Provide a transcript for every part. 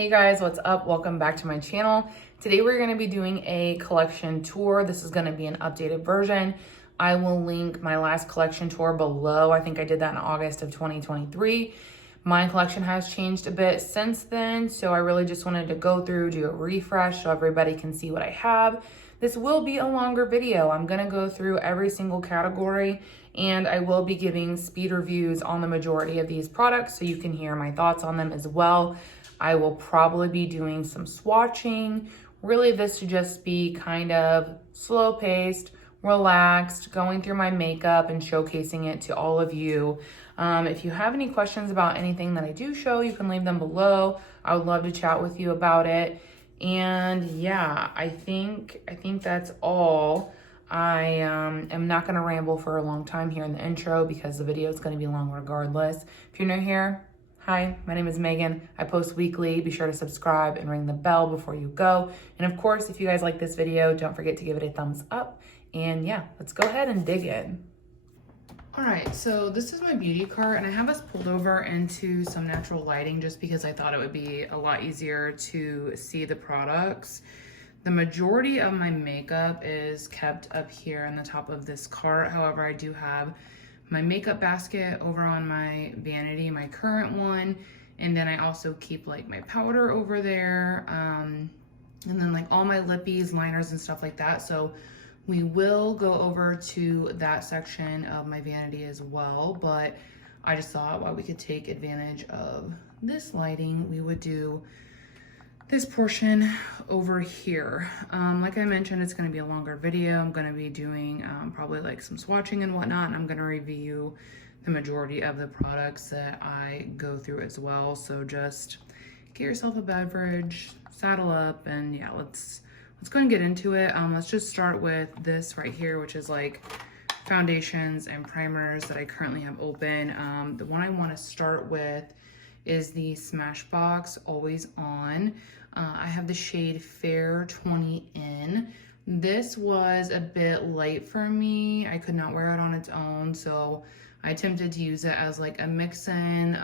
Hey guys, what's up? Welcome back to my channel. Today we're going to be doing a collection tour. This is going to be an updated version. I will link my last collection tour below. I think I did that in August of 2023. My collection has changed a bit since then, so I really just wanted to go through, do a refresh so everybody can see what I have. This will be a longer video. I'm going to go through every single category, and I will be giving speed reviews on the majority of these products so you can hear my thoughts on them as well. I will probably be doing some swatching. Really, this should just be kind of slow-paced, relaxed, going through my makeup and showcasing it to all of you. If you have any questions about anything that I do show, you can leave them below. I would love to chat with you about it. And yeah, I think that's all. I am not going to ramble for a long time here in the intro because the video is going to be long regardless. If you're new here, hi, my name is Megan. I post weekly. Be sure to subscribe and ring the bell before you go. And of course, if you guys like this video, don't forget to give it a thumbs up. And yeah, let's go ahead and dig in. All right, so this is my beauty cart, and I have us pulled over into some natural lighting just because I thought it would be a lot easier to see the products. The majority of my makeup is kept up here on the top of this cart. However, I do have my makeup basket over on my vanity, my current one, and then I also keep like my powder over there, and then like all my lippies, liners, and stuff like that. So we will go over to that section of my vanity as well, but I just thought while we could take advantage of this lighting, we would do this portion over here. Like I mentioned, it's gonna be a longer video. I'm gonna be doing probably like some swatching and whatnot, and I'm gonna review the majority of the products that I go through as well. So just get yourself a beverage, saddle up, and yeah, let's go and get into it. Let's just start with this right here, which is like foundations and primers that I currently have open. The one I wanna start with is the Smashbox Always On. I have the shade Fair 20 in. This was a bit light for me. I could not wear it on its own, so I attempted to use it as like a mix-in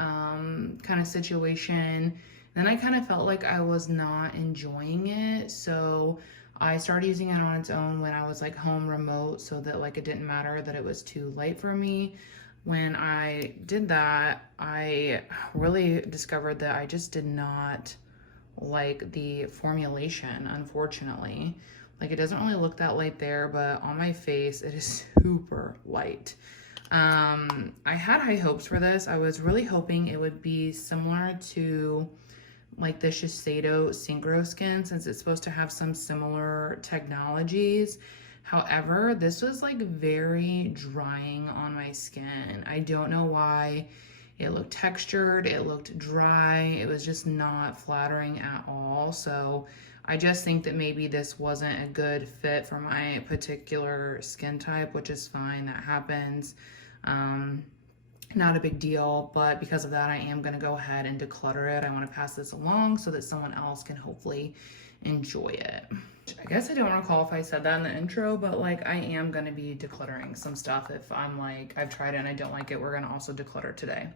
kind of situation. Then I kind of felt like I was not enjoying it, so I started using it on its own when I was like home remote, so that like it didn't matter that it was too light for me. When I did that, I really discovered that I just did not like the formulation, unfortunately. Like it doesn't really look that light there, but on my face, it is super light. I had high hopes for this. I was really hoping it would be similar to like the Shiseido Synchro Skin, since it's supposed to have some similar technologies. However, this was like very drying on my skin. I don't know why. It looked textured, it looked dry, it was just not flattering at all. So I just think that maybe this wasn't a good fit for my particular skin type, which is fine, that happens. Not a big deal, but because of that, I am gonna go ahead and declutter it. I wanna pass this along so that someone else can hopefully enjoy it. I guess I don't recall if I said that in the intro, but like I am gonna be decluttering some stuff. If I'm like, I've tried it and I don't like it, we're gonna also declutter today.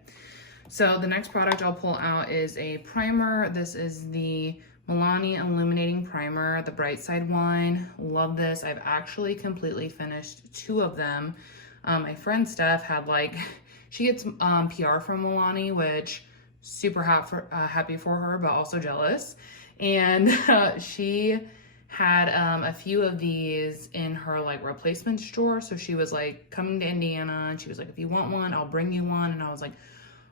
So the next product I'll pull out is a primer. This is the Milani Illuminating Primer, the Bright Side one. Love this. I've actually completely finished 2 of them. My friend Steph had like, she gets PR from Milani, which super happy for her, but also jealous. And she had a few of these in her like replacement drawer. So she was like coming to Indiana and she was like, if you want one, I'll bring you one. And I was like,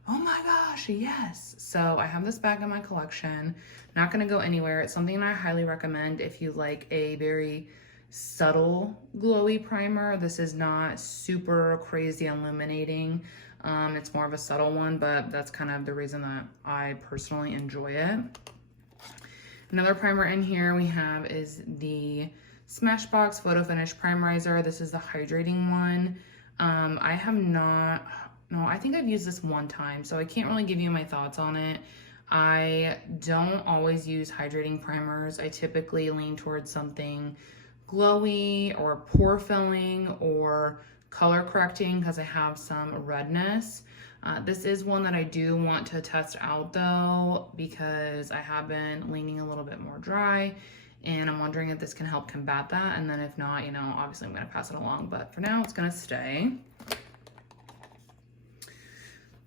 oh my gosh, yes. So I have this back in my collection, not gonna go anywhere. It's something I highly recommend if you like a very subtle glowy primer. This is not super crazy illuminating. It's more of a subtle one, but that's kind of the reason that I personally enjoy it. Another primer in here we have is the Smashbox Photo Finish Primerizer. This is the hydrating one. I have not, no, I think I've used this one time, so I can't really give you my thoughts on it. I don't always use hydrating primers. I typically lean towards something glowy or pore filling or color correcting because I have some redness. This is one that I do want to test out though, because I have been leaning a little bit more dry, and I'm wondering if this can help combat that. And then if not, you know, obviously I'm gonna pass it along, but for now it's gonna stay.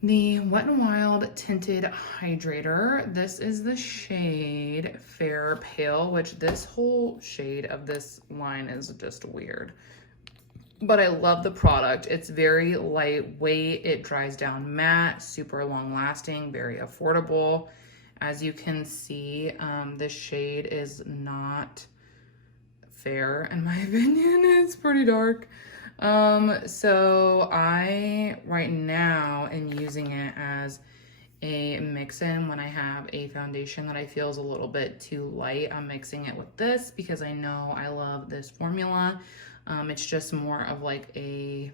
The Wet n Wild Tinted Hydrator. This is the shade Fair Pale, which this whole shade of this line is just weird. But I love the product. It's very lightweight. It dries down matte, super long lasting, very affordable. As you can see, this shade is not fair in my opinion. It's pretty dark. So I right now am using it as a mix-in when I have a foundation that I feel is a little bit too light. I'm mixing it with this because I know I love this formula. It's just more of like a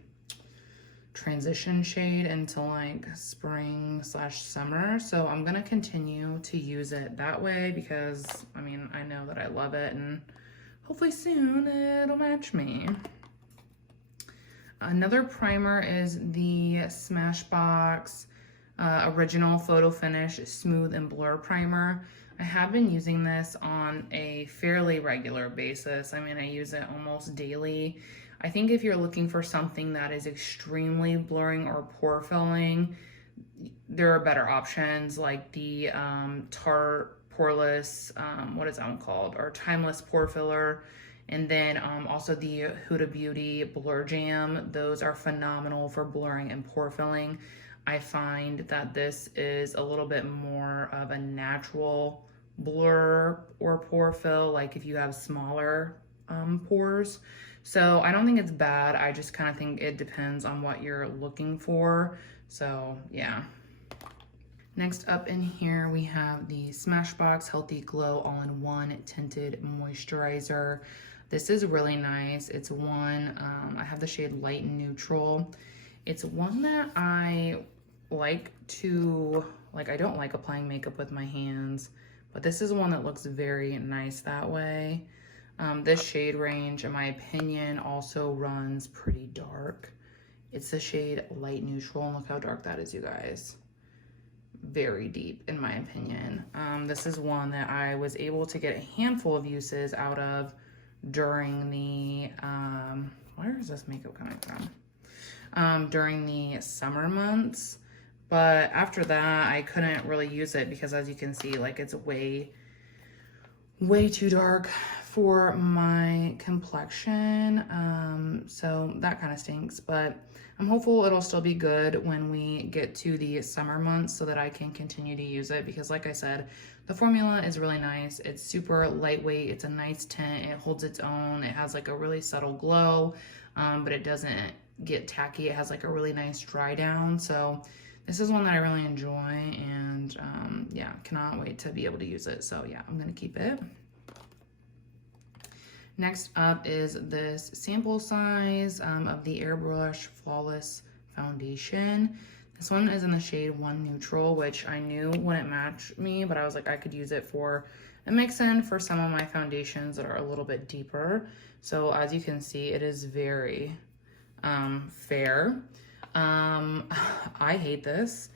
transition shade into like spring slash summer. So I'm gonna continue to use it that way because I mean, I know that I love it and hopefully soon it'll match me. Another primer is the Smashbox Original Photo Finish Smooth and Blur Primer. I have been using this on a fairly regular basis. I mean, I use it almost daily. I think if you're looking for something that is extremely blurring or pore filling, there are better options like the Tarte Poreless, what is that one called? Or Timeless Pore Filler. And then also the Huda Beauty Blur Jam. Those are phenomenal for blurring and pore filling. I find that this is a little bit more of a natural blur or pore fill, like if you have smaller pores. So I don't think it's bad. I just kind of think it depends on what you're looking for. So yeah. Next up in here, we have the Smashbox Healthy Glow All-in-One Tinted Moisturizer. This is really nice. It's one, I have the shade Light Neutral. It's one that I like to, like I don't like applying makeup with my hands, but this is one that looks very nice that way. This shade range, in my opinion, also runs pretty dark. It's the shade Light Neutral, and look how dark that is, you guys. Very deep, in my opinion. This is one that I was able to get a handful of uses out of during the, where is this makeup coming from? During the summer months. But after that, I couldn't really use it because as you can see, like it's way too dark for my complexion. So that kind of stinks, but I'm hopeful it'll still be good when we get to the summer months so that I can continue to use it because like I said, the formula is really nice. It's super lightweight. It's a nice tint. It holds its own. It has like a really subtle glow, but it doesn't get tacky. It has like a really nice dry down. So this is one that I really enjoy and yeah, cannot wait to be able to use it. So yeah, I'm gonna keep it. Next up is this sample size of the Airbrush Flawless Foundation. This one is in the shade One Neutral, which I knew wouldn't match me, but I was like, I could use it for a mix-in for some of my foundations that are a little bit deeper. So as you can see, it is very fair. I hate this.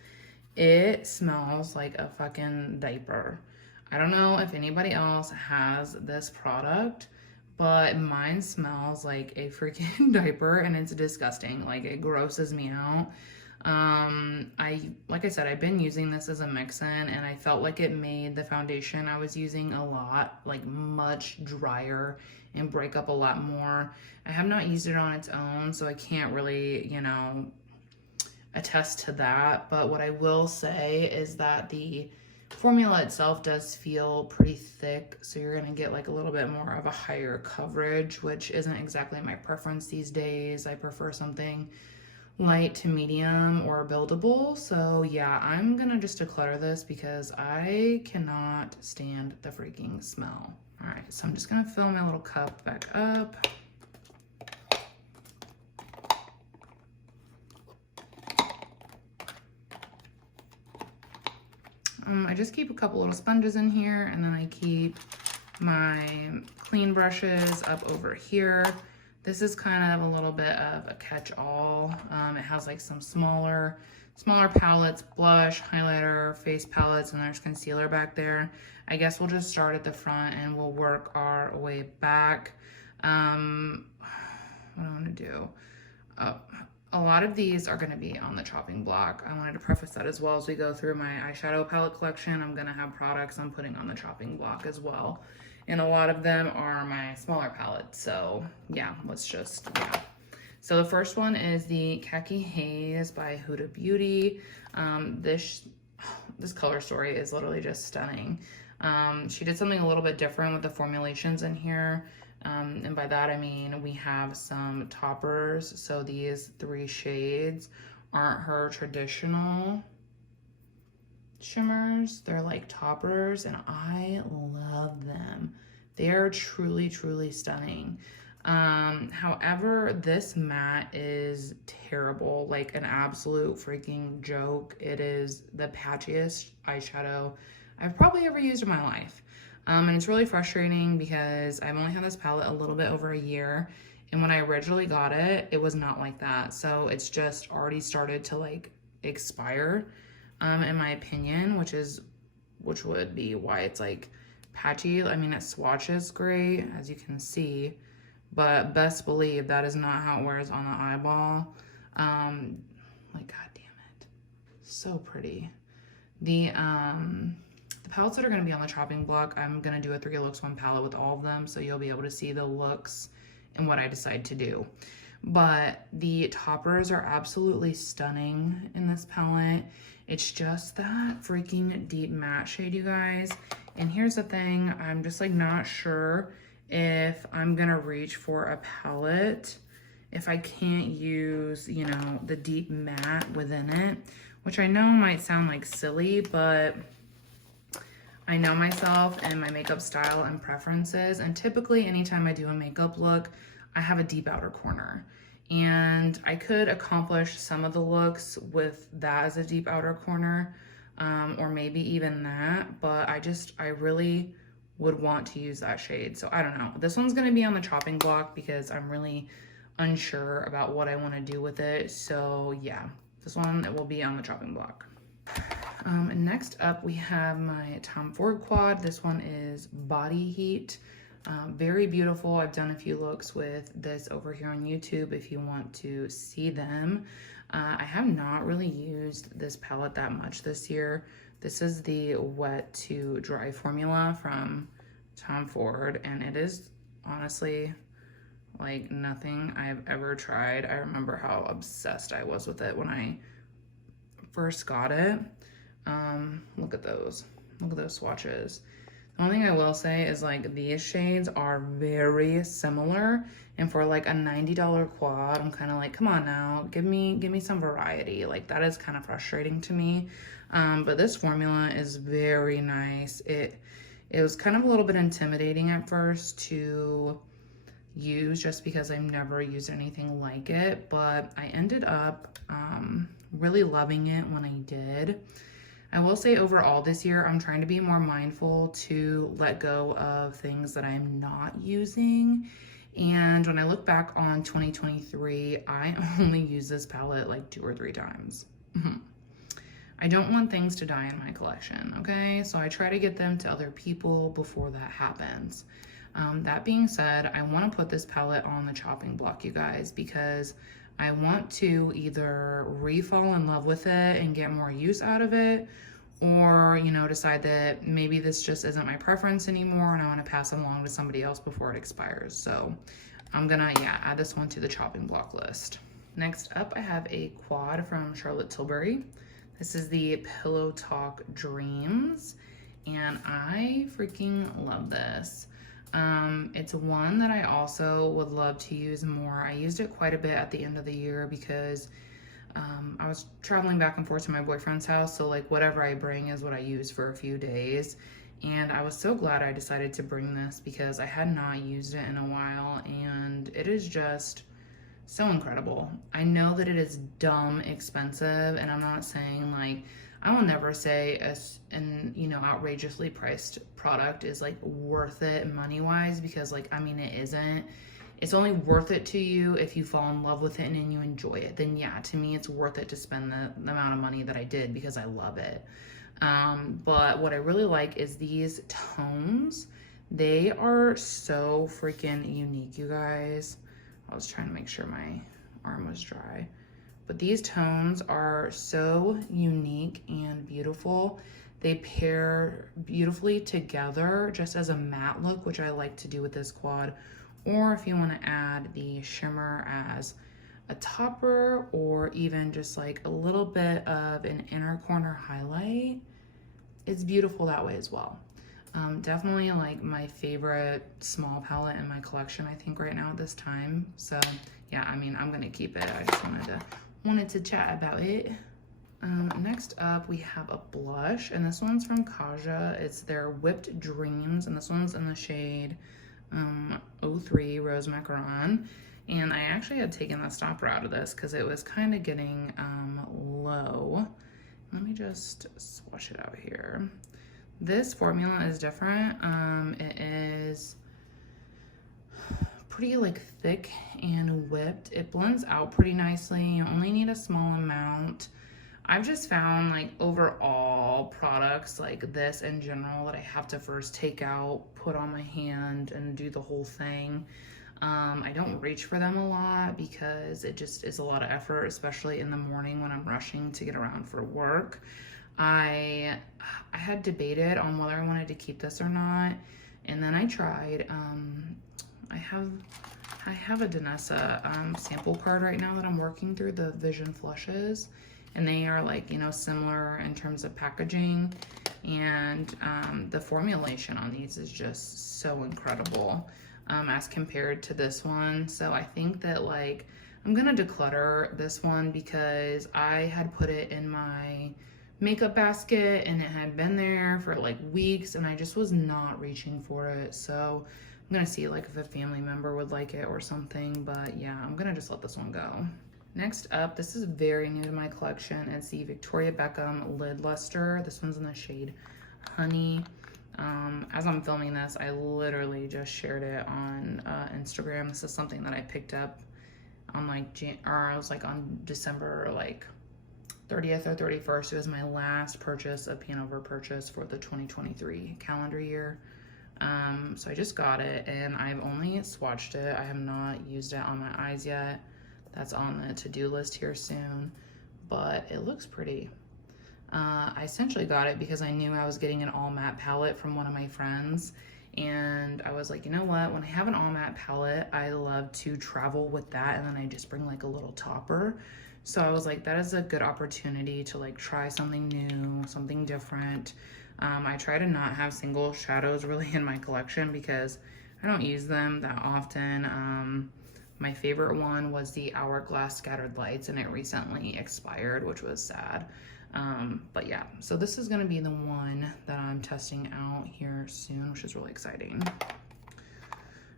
It smells like a fucking diaper. I don't know if anybody else has this product, but mine smells like a freaking diaper and it's disgusting. Like it grosses me out. Like I said, I've been using this as a mix-in and I felt like it made the foundation I was using a lot, like much drier and break up a lot more. I have not used it on its own, so I can't really, you know, attest to that. But what I will say is that the formula itself does feel pretty thick, so you're gonna get like a little bit more of a higher coverage, which isn't exactly my preference these days. I prefer something light to medium or buildable. So yeah, I'm gonna just declutter this because I cannot stand the freaking smell. All right, so I'm just gonna fill my little cup back up. I just keep a couple little sponges in here, and then I keep my clean brushes up over here. This is kind of a little bit of a catch-all. It has like some smaller smaller palettes, blush, highlighter, face palettes, and there's concealer back there. I guess we'll just start at the front and we'll work our way back. What do I want to do? A lot of these are going to be on the chopping block. I wanted to preface that as well. As we go through my eyeshadow palette collection, I'm going to have products I'm putting on the chopping block as well. And a lot of them are my smaller palettes. So yeah, let's just, yeah. So the first one is the Khaki Haze by Huda Beauty. This color story is literally just stunning. She did something a little bit different with the formulations in here. And by that I mean we have some toppers. So these 3 shades aren't her traditional shimmers. They're like toppers and I love them. They are truly, truly stunning. However, this matte is terrible, like an absolute freaking joke. It is the patchiest eyeshadow I've probably ever used in my life. And it's really frustrating because I've only had this palette a little bit over a year. And when I originally got it, it was not like that. So it's just already started to like expire, in my opinion, which would be why it's like patchy. I mean, it swatches great, as you can see, but best believe that is not how it wears on the eyeball. Like, god damn it, so pretty. The palettes that are going to be on the chopping block, I'm going to do a 3 looks 1 palette with all of them, so you'll be able to see the looks and what I decide to do. But the toppers are absolutely stunning in this palette. It's just that freaking deep matte shade, you guys. And here's the thing, I'm just like not sure if I'm gonna reach for a palette if I can't use, you know, the deep matte within it, which I know might sound like silly, but I know myself and my makeup style and preferences, and typically anytime I do a makeup look, I have a deep outer corner. And I could accomplish some of the looks with that as a deep outer corner, or maybe even that, but I really would want to use that shade. So I don't know. This one's gonna be on the chopping block because I'm really unsure about what I wanna do with it. So yeah, this one will be on the chopping block. Next up, we have my Tom Ford quad. This one is Body Heat. Very beautiful. I've done a few looks with this over here on YouTube if you want to see them. I have not really used this palette that much this year. This is the wet to dry formula from Tom Ford, and it is honestly like nothing I've ever tried. I remember how obsessed I was with it when I first got it. Look at those swatches. The only thing I will say is like these shades are very similar, and for like a $90 quad, I'm kind of like, come on now, give me some variety. Like that is kind of frustrating to me. But this formula is very nice. It was kind of a little bit intimidating at first to use just because I've never used anything like it, but I ended up really loving it when I did. I will say overall this year, I'm trying to be more mindful to let go of things that I'm not using. And when I look back on 2023, I only use this palette like 2 or 3 times. I don't want things to die in my collection, okay? So I try to get them to other people before that happens. That being said, I want to put this palette on the chopping block, you guys, because I want to either re-fall in love with it and get more use out of it, or, you know, decide that maybe this just isn't my preference anymore and I want to pass it along to somebody else before it expires. So I'm gonna, yeah, add this one to the chopping block list. Next up, I have a quad from Charlotte Tilbury. This is the Pillow Talk Dreams, and I freaking love this. It's one that I also would love to use more. I used it quite a bit at the end of the year because I was traveling back and forth to my boyfriend's house, so like whatever I bring is what I use for a few days. And I was so glad I decided to bring this because I had not used it in a while, and it is just so incredible. I know that it is dumb expensive, and I'm not saying like, I will never say an you know, outrageously priced product is like worth it money wise, because like, I mean, it isn't. It's only worth it to you if you fall in love with it and you enjoy it. Then yeah, to me, it's worth it to spend the amount of money that I did because I love it. But what I really like is these tones. They are so freaking unique, you guys. I was trying to make sure my arm was dry. But these tones are so unique and beautiful. They pair beautifully together just as a matte look, which I like to do with this quad. Or if you want to add the shimmer as a topper, or even just like a little bit of an inner corner highlight, it's beautiful that way as well. Definitely like my favorite small palette in my collection, I think, right now at this time. So yeah, I mean, I'm gonna keep it. I just wanted to chat about it. Next up, we have a blush, and this one's from Kaja. It's their Whipped Dreams, and this one's in the shade 03 Rose Macaron. And I actually had taken the stopper out of this because it was kind of getting low. Let me just swatch it out here. This formula is different. It is pretty like thick and whipped. It blends out pretty nicely. You only need a small amount. I've just found like overall products like this in general that I have to first take out, put on my hand and do the whole thing. I don't reach for them a lot because it just is a lot of effort, especially in the morning when I'm rushing to get around for work. I had debated on whether I wanted to keep this or not, and then I tried. I have a DENONA sample card right now that I'm working through, the Vision Flushes, and they are like, you know, similar in terms of packaging, and the formulation on these is just so incredible as compared to this one. So I think that like I'm gonna declutter this one because I had put it in my makeup basket and it had been there for like weeks and I just was not reaching for it. So I'm gonna see like if a family member would like it or something, but yeah, I'm gonna just let this one go. Next up, this is very new to my collection. It's the Victoria Beckham Lid Luster. This one's in the shade Honey. As I'm filming this, I literally just shared it on Instagram. This is something that I picked up on like, I was like on December like 30th or 31st. It was my last purchase of Hanover purchase for the 2023 calendar year. So I just got it and I've only swatched it. I have not used it on my eyes yet. That's on the to-do list here soon, but it looks pretty. I essentially got it because I knew I was getting an all matte palette from one of my friends, and I was like, you know what, when I have an all matte palette, I love to travel with that, and then I just bring like a little topper. So I was like, that is a good opportunity to like try something new, something different. I try to not have single shadows really in my collection because I don't use them that often. My favorite one was the Hourglass Scattered Lights, and it recently expired, which was sad. But yeah, so this is gonna be the one that I'm testing out here soon, which is really exciting.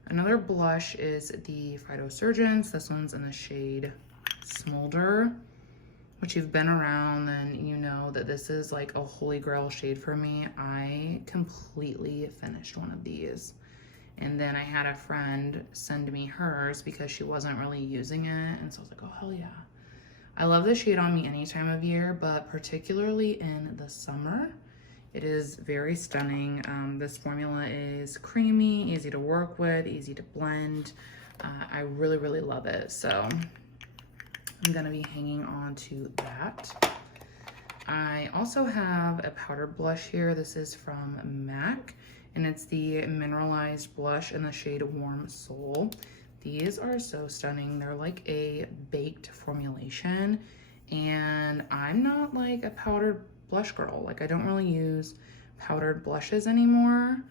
Another blush is the Phytosurgeons. This one's in the shade Smolder, which you've been around, then you know that this is like a holy grail shade for me. I completely finished one of these. And then I had a friend send me hers because she wasn't really using it. And so I was like, oh, hell yeah. I love this shade on me any time of year, but particularly in the summer, it is very stunning. This formula is creamy, easy to work with, easy to blend. I really, really love it. So I'm gonna be hanging on to that. I also have a powder blush here. This is from MAC, and it's the Mineralized Blush in the shade Warm Soul. These are so stunning. They're like a baked formulation, and I'm not like a powdered blush girl. Like I don't really use powdered blushes anymore,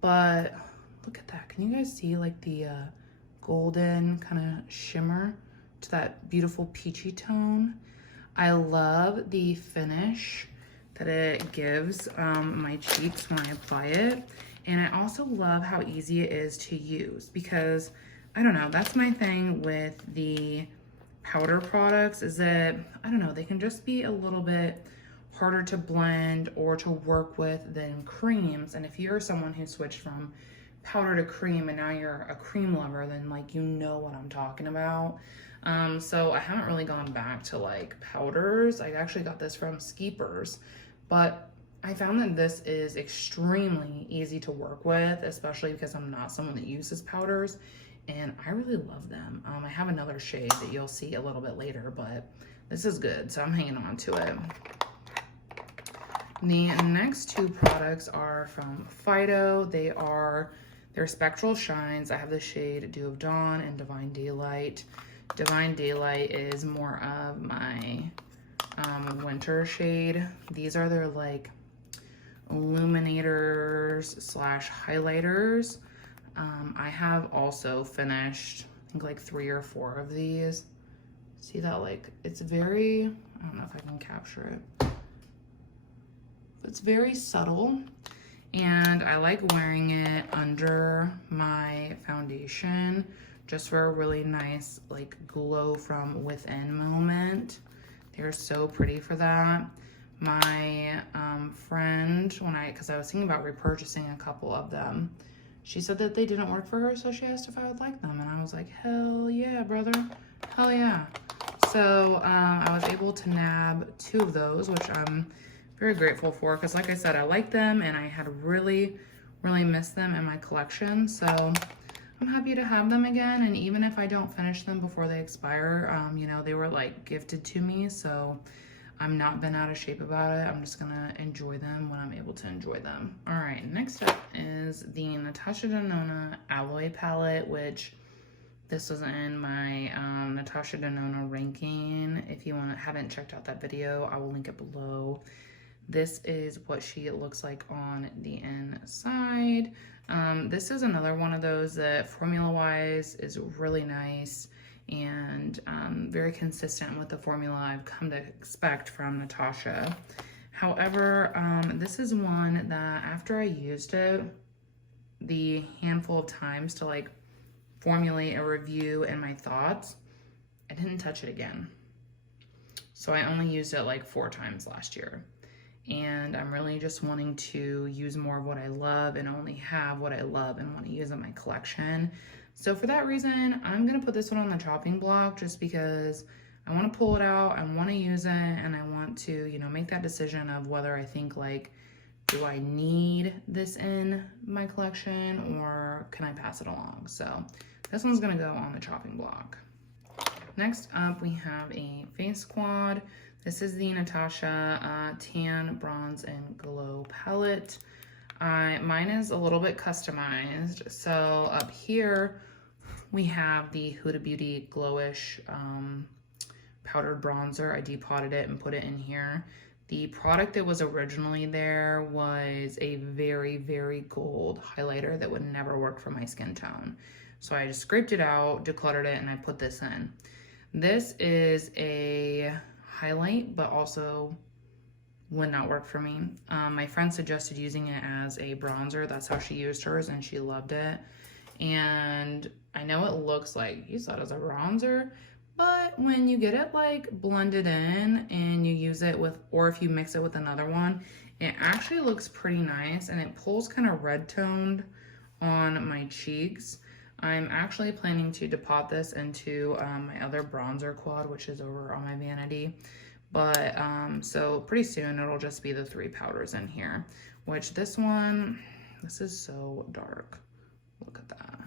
but look at that. Can you guys see like the golden kind of shimmer to that beautiful peachy tone? I love the finish that it gives my cheeks when I apply it. And I also love how easy it is to use because, I don't know, that's my thing with the powder products is that, I don't know, they can just be a little bit harder to blend or to work with than creams. And if you're someone who switched from powder to cream and now you're a cream lover, then like you know what I'm talking about. So I haven't really gone back to like powders. I actually got this from Skeepers, but I found that this is extremely easy to work with, especially because I'm not someone that uses powders, and I really love them. I have another shade that you'll see a little bit later, but this is good, so I'm hanging on to it. The next two products are from Fido. They're Spectral Shines. I have the shade Dew of Dawn and Divine Daylight. Divine Daylight is more of my winter shade. These are their like illuminators slash highlighters. I have also finished, I think like 3 or 4 of these. See that, like, it's very, I don't know if I can capture it. It's very subtle, and I like wearing it under my foundation just for a really nice like glow from within moment. They're so pretty for that. My friend, because I was thinking about repurchasing a couple of them, she said that they didn't work for her, so she asked if I would like them, and I was like, hell yeah, brother, hell yeah. So I was able to nab 2 of those, which I'm very grateful for, because like I said, I like them and I had really missed them in my collection. So I'm happy to have them again, and even if I don't finish them before they expire, you know, they were like gifted to me, so I'm not been out of shape about it. I'm just gonna enjoy them when I'm able to enjoy them. All right, next up is the NATASHA Denona Alloy Palette, which this was in my NATASHA Denona ranking. If you haven't checked out that video, I will link it below. This is what she looks like on the inside. This is another one of those that formula-wise is really nice and very consistent with the formula I've come to expect from NATASHA. However, this is one that after I used it the handful of times to like formulate a review and my thoughts, I didn't touch it again. So I only used it like 4 times last year. And I'm really just wanting to use more of what I love and only have what I love and want to use in my collection. So for that reason, I'm going to put this one on the chopping block just because I want to pull it out, I want to use it, and I want to, you know, make that decision of whether I think like, do I need this in my collection or can I pass it along? So this one's going to go on the chopping block. Next up, we have a face quad. This is the NATASHA Tan, Bronze, and Glow palette. Mine is a little bit customized. So up here, we have the Huda Beauty Glowish powdered bronzer. I depotted it and put it in here. The product that was originally there was a very gold highlighter that would never work for my skin tone. So I just scraped it out, decluttered it, and I put this in. This is a highlight, but also would not work for me. My friend suggested using it as a bronzer. That's how she used hers, and she loved it. And I know it looks like, you saw it as a bronzer, but when you get it like blended in and you use it with, or if you mix it with another one, it actually looks pretty nice, and it pulls kind of red toned on my cheeks. I'm actually planning to depot this into my other bronzer quad, which is over on my vanity. But so pretty soon it'll just be the 3 powders in here, which this one, this is so dark. Look at that.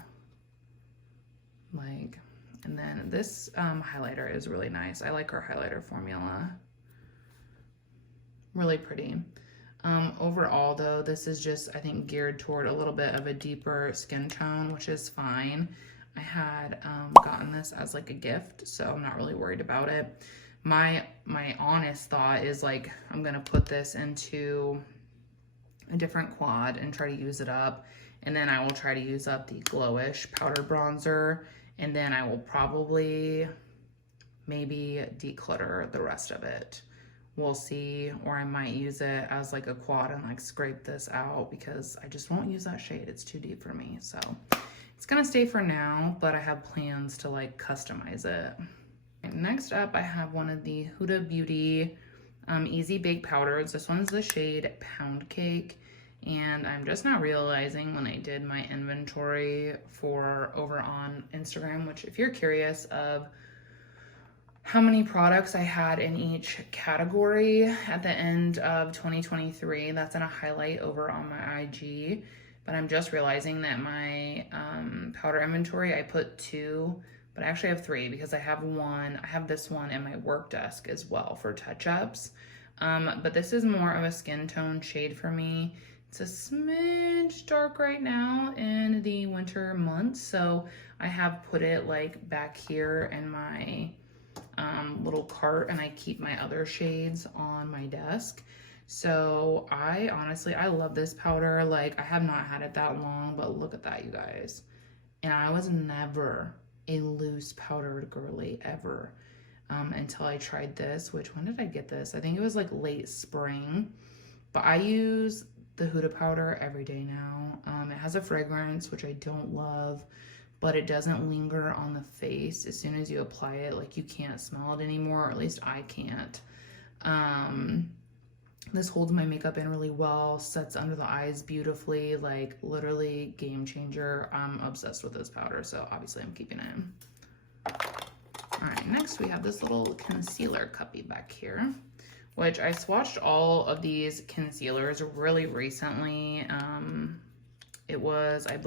Like, and then this highlighter is really nice. I like her highlighter formula. Really pretty. Overall though, this is just, I think, geared toward a little bit of a deeper skin tone, which is fine. I had gotten this as like a gift, so I'm not really worried about it. My honest thought is like, I'm gonna put this into a different quad and try to use it up, and then I will try to use up the Glowish powder bronzer, and then I will probably maybe declutter the rest of it. We'll see, or I might use it as like a quad and like scrape this out because I just won't use that shade. It's too deep for me. So it's gonna stay for now, but I have plans to like customize it. Next up, I have one of the Huda Beauty Easy Bake Powders. This one's the shade Pound Cake, And I'm just not realizing when I did my inventory for over on Instagram, which if you're curious of how many products I had in each category at the end of 2023, that's in a highlight over on my IG. But I'm just realizing that my powder inventory, I put 2, but I actually have 3 because I have this one in my work desk as well for touch-ups. But this is more of a skin tone shade for me. It's a smidge dark right now in the winter months, so I have put it like back here in my little cart, and I keep my other shades on my desk. So I love this powder. Like, I have not had it that long, but look at that, you guys. And I was never a loose powdered girly ever until I tried this, which, when did I get this? I think it was like late spring, but I use the Huda powder every day now. It has a fragrance, which I don't love, but it doesn't linger on the face. As soon as you apply it, like, you can't smell it anymore, or at least I can't. This holds my makeup in really well, sets under the eyes beautifully, like literally game changer. I'm obsessed with this powder, so obviously I'm keeping it. All right, next we have this little concealer cuppy back here, which I swatched all of these concealers really recently. It was, I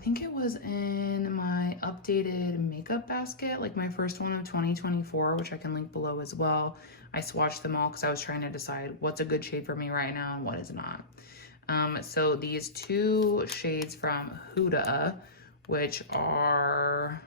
think it was in my updated makeup basket, like my first one of 2024, which I can link below as well. I swatched them all because I was trying to decide what's a good shade for me right now and what is not. So these 2 shades from Huda, which are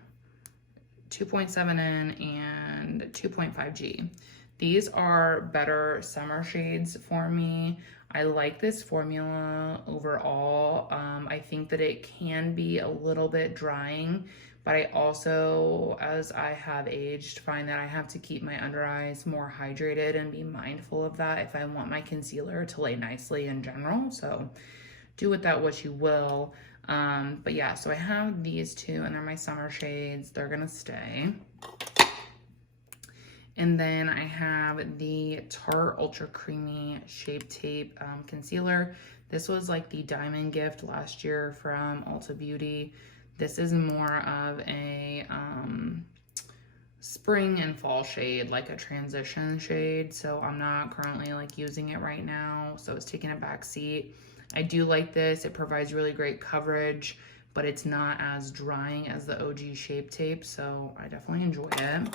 2.7N and 2.5G. These are better summer shades for me. I like this formula overall. I think that it can be a little bit drying, but I also, as I have aged, find that I have to keep my under eyes more hydrated and be mindful of that if I want my concealer to lay nicely in general. So do with that what you will. But yeah, so I have these 2, and they're my summer shades. They're gonna stay. And then I have the Tarte Ultra Creamy Shape Tape concealer. This was like the diamond gift last year from Ulta Beauty. This is more of a spring and fall shade, like a transition shade. So I'm not currently like using it right now, so it's taking a back seat. I do like this. It provides really great coverage, but it's not as drying as the OG Shape Tape, so I definitely enjoy it.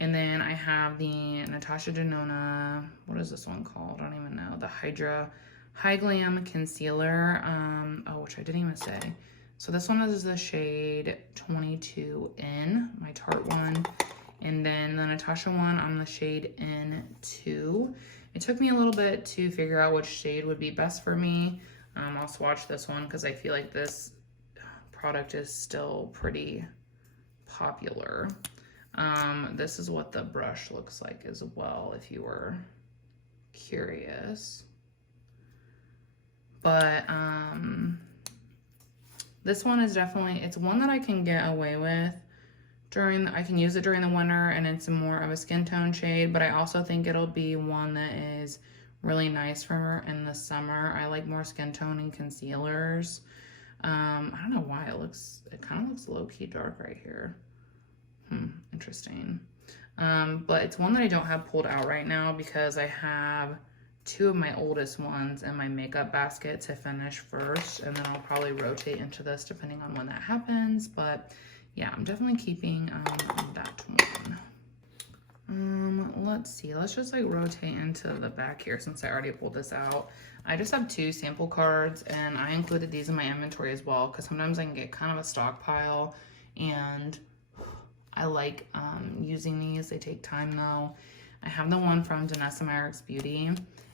And then I have the NATASHA DENONA, what is this one called? I don't even know. The High Glam Concealer, which I didn't even say. So this one is the shade 22N, my Tarte one. And then the Natasha one, I'm the shade N2. It took me a little bit to figure out which shade would be best for me. I'll swatch this one because I feel like this product is still pretty popular. This is what the brush looks like as well, if you were curious. But this one is definitely, it's one that I can get away with I can use it during the winter, and it's more of a skin tone shade, but I also think it'll be one that is really nice for in the summer. I like more skin tone and concealers. I don't know why it kind of looks low-key dark right here. Interesting. But it's one that I don't have pulled out right now because I have 2 of my oldest ones in my makeup basket to finish first, and then I'll probably rotate into this depending on when that happens. But yeah, I'm definitely keeping that one. Let's see, let's just like rotate into the back here since I already pulled this out. I just have 2 sample cards, and I included these in my inventory as well because sometimes I can get kind of a stockpile, and I like using these. They take time though. I have the one from Vanessa Merrick's Beauty,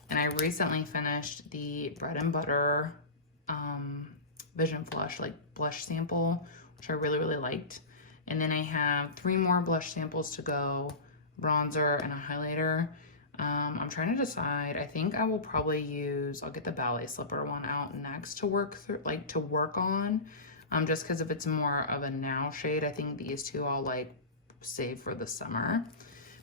and I recently finished the Bread and Butter Vision Flush, like blush sample, which I really, really liked. And then I have 3 more blush samples to go, bronzer and a highlighter. I'm trying to decide. I think I will probably I'll get the Ballet Slipper one out next to work on. Just because if it's more of a now shade, I think these 2 I'll like save for the summer.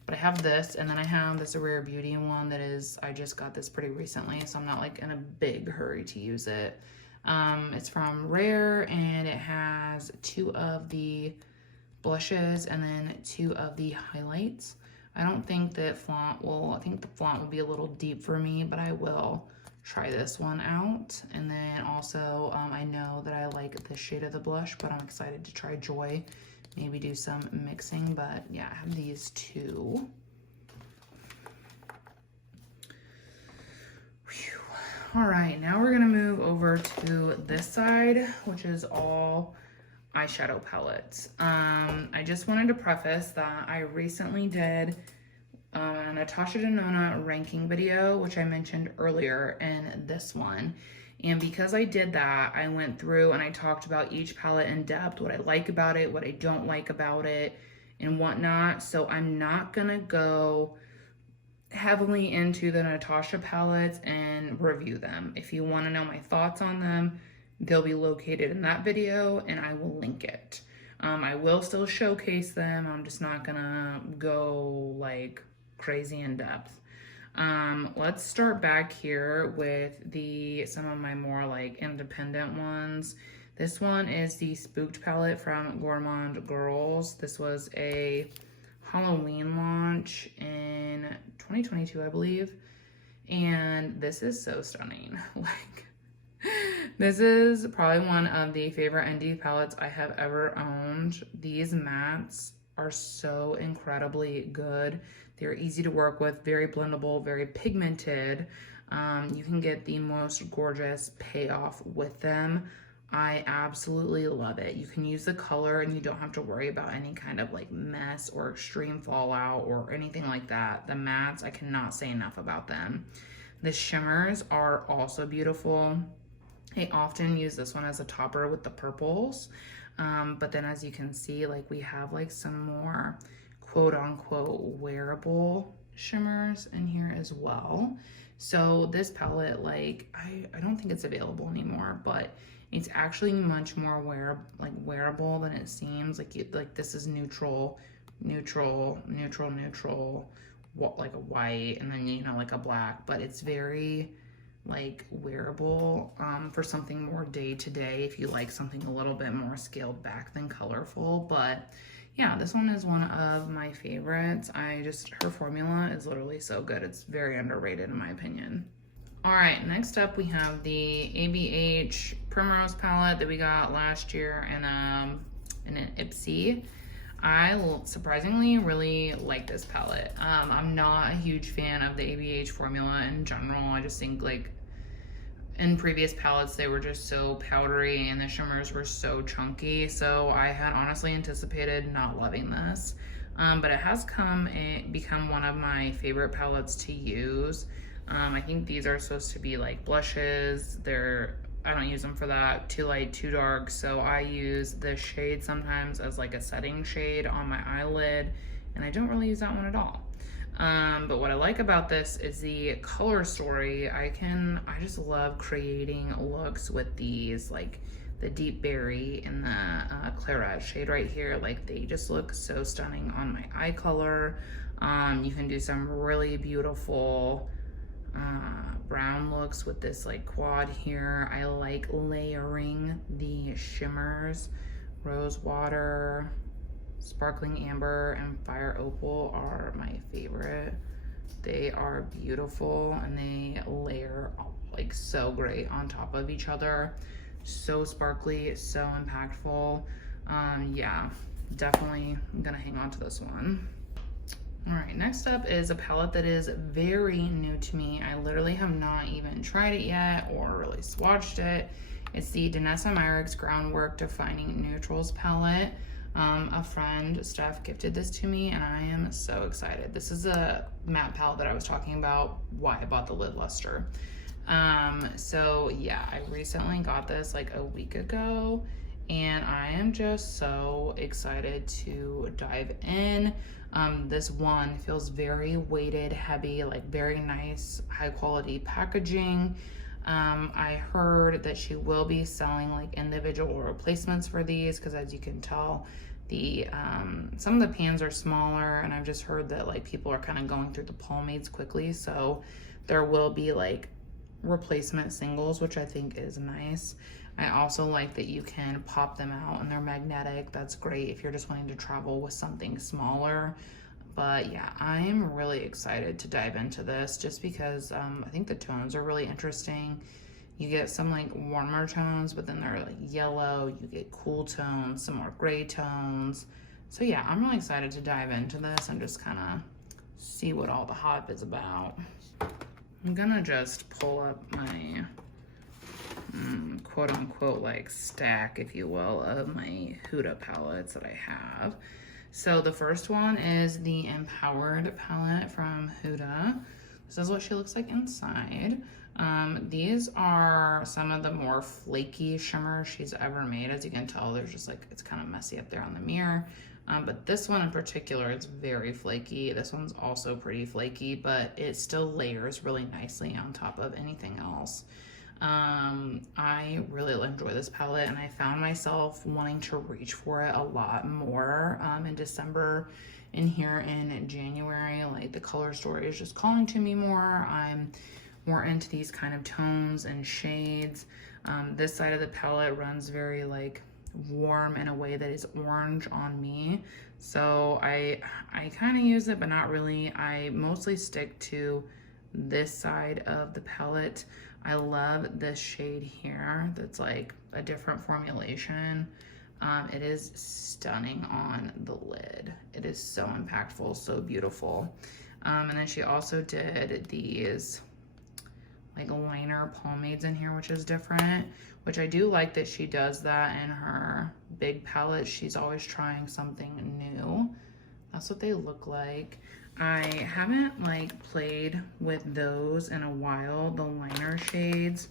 But I have this, and then I have this Rare Beauty one that is, I just got this pretty recently, so I'm not like in a big hurry to use it. It's from Rare, and it has 2 of the blushes and then 2 of the highlights. I don't think that Flaunt will, I think the Flaunt will be a little deep for me, but I will try this one out. And then also, I know that I like this shade of the blush, but I'm excited to try Joy. Maybe do some mixing, but yeah, I have these 2. Whew. All right, now we're gonna move over to this side, which is all eyeshadow palettes. I just wanted to preface that I recently did a NATASHA DENONA ranking video, which I mentioned earlier in this one. And because I did that, I went through and I talked about each palette in depth, what I like about it, what I don't like about it, and whatnot. So I'm not gonna go heavily into the NATASHA palettes and review them. If you wanna know my thoughts on them, they'll be located in that video and I will link it. I will still showcase them. I'm just not gonna go like crazy in depth. Let's start back here with some of my more like independent ones. This one is the Spooked palette from Gourmand Girls. This was a Halloween launch in 2022, I believe. And this is so stunning. Like, this is probably one of the favorite indie palettes I have ever owned. These mattes are so incredibly good. They're easy to work with, very blendable, very pigmented. You can get the most gorgeous payoff with them. I absolutely love it. You can use the color and you don't have to worry about any kind of like mess or extreme fallout or anything like that. The mattes, I cannot say enough about them. The shimmers are also beautiful. I often use this one as a topper with the purples. But then as you can see, like we have like some more quote unquote wearable shimmers in here as well. So this palette, like I don't think it's available anymore, but it's actually much more wearable than it seems. Like this is neutral, like a white, and then you know like a black, but it's very like wearable for something more day to day if you like something a little bit more scaled back than colorful. But yeah, this one is one of my favorites. Her formula is literally so good. It's very underrated in my opinion. All right, next up we have the ABH Primrose palette that we got last year in an Ipsy. I surprisingly really like this palette. I'm not a huge fan of the ABH formula in general. I just think like in previous palettes they were just so powdery and the shimmers were so chunky. So I had honestly anticipated not loving this. But it has become one of my favorite palettes to use. I think these are supposed to be like blushes. I don't use them for that, too light, too dark. So I use this shade sometimes as like a setting shade on my eyelid, and I don't really use that one at all. But what I like about this is the color story. I just love creating looks with these, like the deep berry and the claret shade right here. Like they just look so stunning on my eye color. You can do some really beautiful brown looks with this like quad here. I like layering the shimmers. Rose Water, Sparkling Amber, and Fire Opal are my favorite. They are beautiful and they layer like so great on top of each other. So sparkly, so impactful. Yeah, definitely I'm gonna hang on to this one. All right, next up is a palette that is very new to me. I literally have not even tried it yet or really swatched it. It's the Danessa Myricks Groundwork Defining Neutrals palette. A friend, Steph, gifted this to me and I am so excited. This is a matte palette that I was talking about, why I bought the lid luster. So yeah, I recently got this like a week ago and I am just so excited to dive in. This one feels very weighted, heavy, like very nice, high quality packaging. I heard that she will be selling like individual replacements for these because as you can tell, The some of the pans are smaller, and I've just heard that like people are kind of going through the pomades quickly, so there will be like replacement singles, which I think is nice. I also like that you can pop them out and they're magnetic. That's great if you're just wanting to travel with something smaller. But yeah, I'm really excited to dive into this just because I think the tones are really interesting. You get some like warmer tones, but then they're like yellow. You get cool tones, some more gray tones. So yeah, I'm really excited to dive into this and just kind of see what all the hype is about. I'm gonna just pull up my quote unquote like stack, if you will, of my Huda palettes that I have. So the first one is the Empowered palette from Huda. This is what she looks like inside. These are some of the more flaky shimmers she's ever made. As you can tell, there's just like, it's kind of messy up there on the mirror. But this one in particular, it's very flaky. This one's also pretty flaky, but it still layers really nicely on top of anything else. I really enjoy this palette, and I found myself wanting to reach for it a lot more in December and here in January. Like the color story is just calling to me more. I'm more into these kind of tones and shades. This side of the palette runs very like warm in a way that is orange on me. So I kind of use it, but not really. I mostly stick to this side of the palette. I love this shade here that's like a different formulation. It is stunning on the lid. It is so impactful, so beautiful. And then she also did these like liner pomades in here, which is different, which I do like that she does that in her big palette. She's always trying something new. That's what they look like. I haven't like played with those in a while, the liner shades.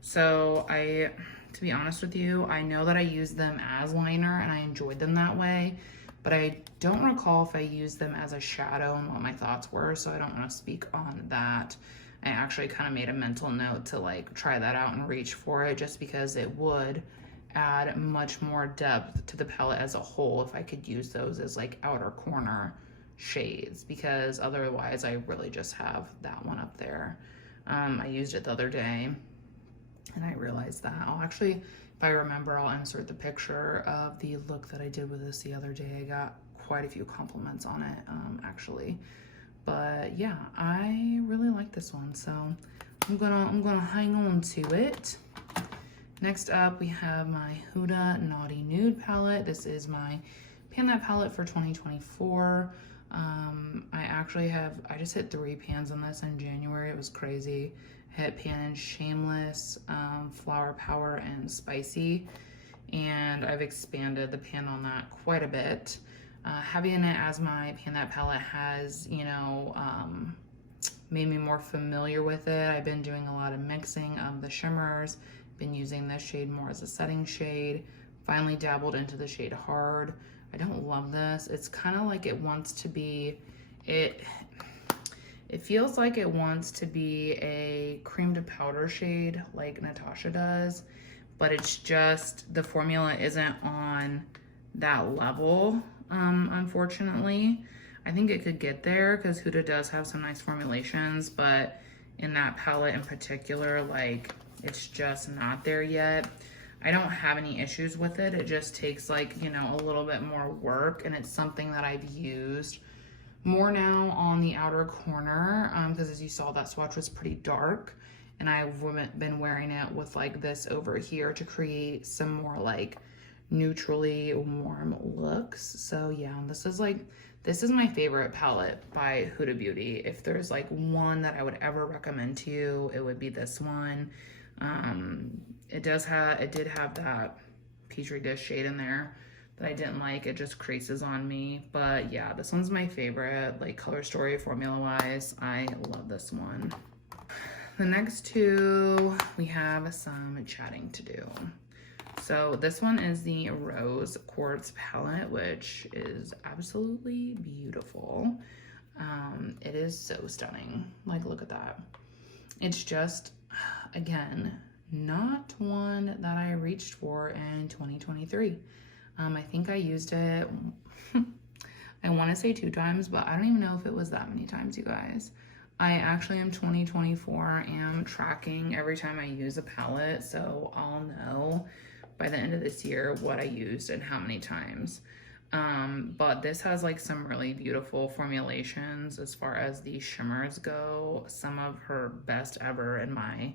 So to be honest with you, I know that I used them as liner and I enjoyed them that way, but I don't recall if I used them as a shadow and what my thoughts were, so I don't want to speak on that. I actually kind of made a mental note to like try that out and reach for it, just because it would add much more depth to the palette as a whole if I could use those as like outer corner shades, because otherwise I really just have that one up there. I used it the other day and I realized that. I'll actually, if I remember, I'll insert the picture of the look that I did with this the other day. I got quite a few compliments on it, actually. But yeah, I really like this one, so I'm gonna hang on to it. Next up, we have my Huda Naughty Nude palette. This is my Pan That palette for 2024. I just hit 3 pans on this in January. It was crazy. I hit Pan and Shameless, Flower Power, and Spicy. And I've expanded the pan on that quite a bit. Having it as my Pan That palette has, you know, made me more familiar with it. I've been doing a lot of mixing of the shimmers, been using this shade more as a setting shade, finally dabbled into the shade Hard. I don't love this. It's kind of like it wants to be, it feels like it wants to be a cream to powder shade like Natasha does, but it's just, the formula isn't on that level, unfortunately. I think it could get there because Huda does have some nice formulations, but in that palette in particular, like, it's just not there yet. I don't have any issues with it. It just takes like, you know, a little bit more work, and it's something that I've used more now on the outer corner, because as you saw, that swatch was pretty dark, and I've been wearing it with like this over here to create some more like neutrally warm looks. So yeah, this is my favorite palette by Huda Beauty. If there's like one that I would ever recommend to you, it would be this one. It did have that Petri dish shade in there that I didn't like. It just creases on me. But yeah, this one's my favorite, like color story formula wise. I love this one. The next two, we have some chatting to do. So this one is the Rose Quartz palette, which is absolutely beautiful. It is so stunning. Like, look at that. It's just, again, not one that I reached for in 2023. I think I used it, I want to say 2 times, but I don't even know if it was that many times, you guys. I actually am 2024, am tracking every time I use a palette, so I'll know by the end of this year what I used and how many times. But this has like some really beautiful formulations as far as the shimmers go. Some of her best ever in my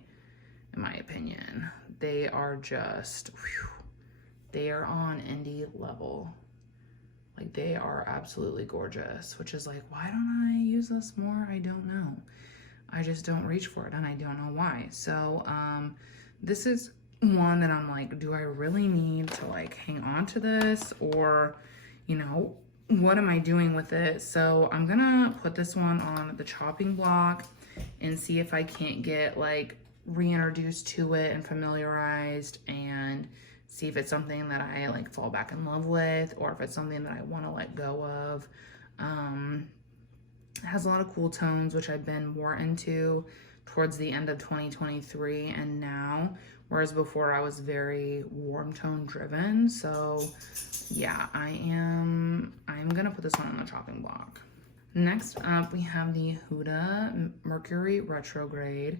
opinion. They are just, whew, they are on indie level. Like they are absolutely gorgeous, which is like, why don't I use this more? I don't know. I just don't reach for it and I don't know why. So this is one that I'm like, do I really need to like hang on to this, or, you know, what am I doing with it? So I'm gonna put this one on the chopping block and see if I can't get like reintroduced to it and familiarized, and see if it's something that I like fall back in love with, or if it's something that I want to let go of. It has a lot of cool tones, which I've been more into towards the end of 2023 and now, whereas before I was very warm tone driven. So yeah, I'm gonna put this one on the chopping block. Next up, we have the Huda Mercury Retrograde.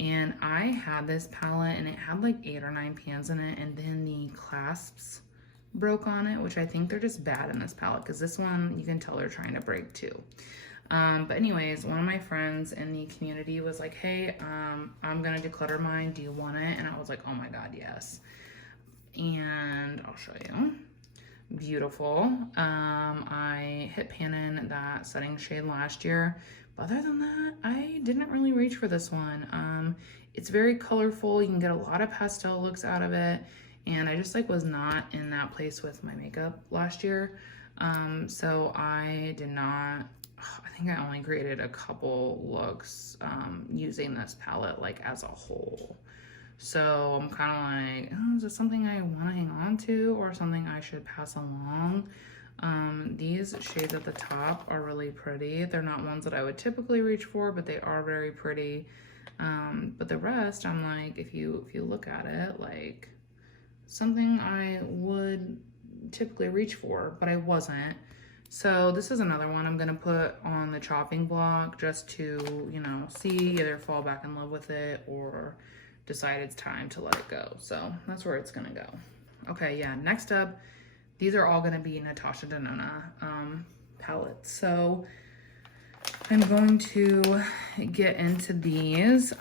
And I had this palette and it had like 8 or 9 pans in it, and then the clasps broke on it, which I think they're just bad in this palette, because this one, you can tell they're trying to break too. But anyways, one of my friends in the community was like, hey, I'm gonna declutter mine, do you want it? And I was like, oh my God, yes. And I'll show you. Beautiful. I hit pan in that setting shade last year. Other than that, I didn't really reach for this one. It's very colorful. You can get a lot of pastel looks out of it. And I just like was not in that place with my makeup last year. So I did not, I think I only created a couple looks using this palette like as a whole. So I'm kind of like, oh, is this something I want to hang on to or something I should pass along? These shades at the top are really pretty. They're not ones that I would typically reach for, but they are very pretty. But the rest, I'm like, if you look at it, like something I would typically reach for, but I wasn't. So this is another one I'm gonna put on the chopping block just to, you know, see, either fall back in love with it or decide it's time to let it go. So that's where it's gonna go. Okay, yeah, next up, these are all gonna be NATASHA DENONA palettes. So I'm going to get into these.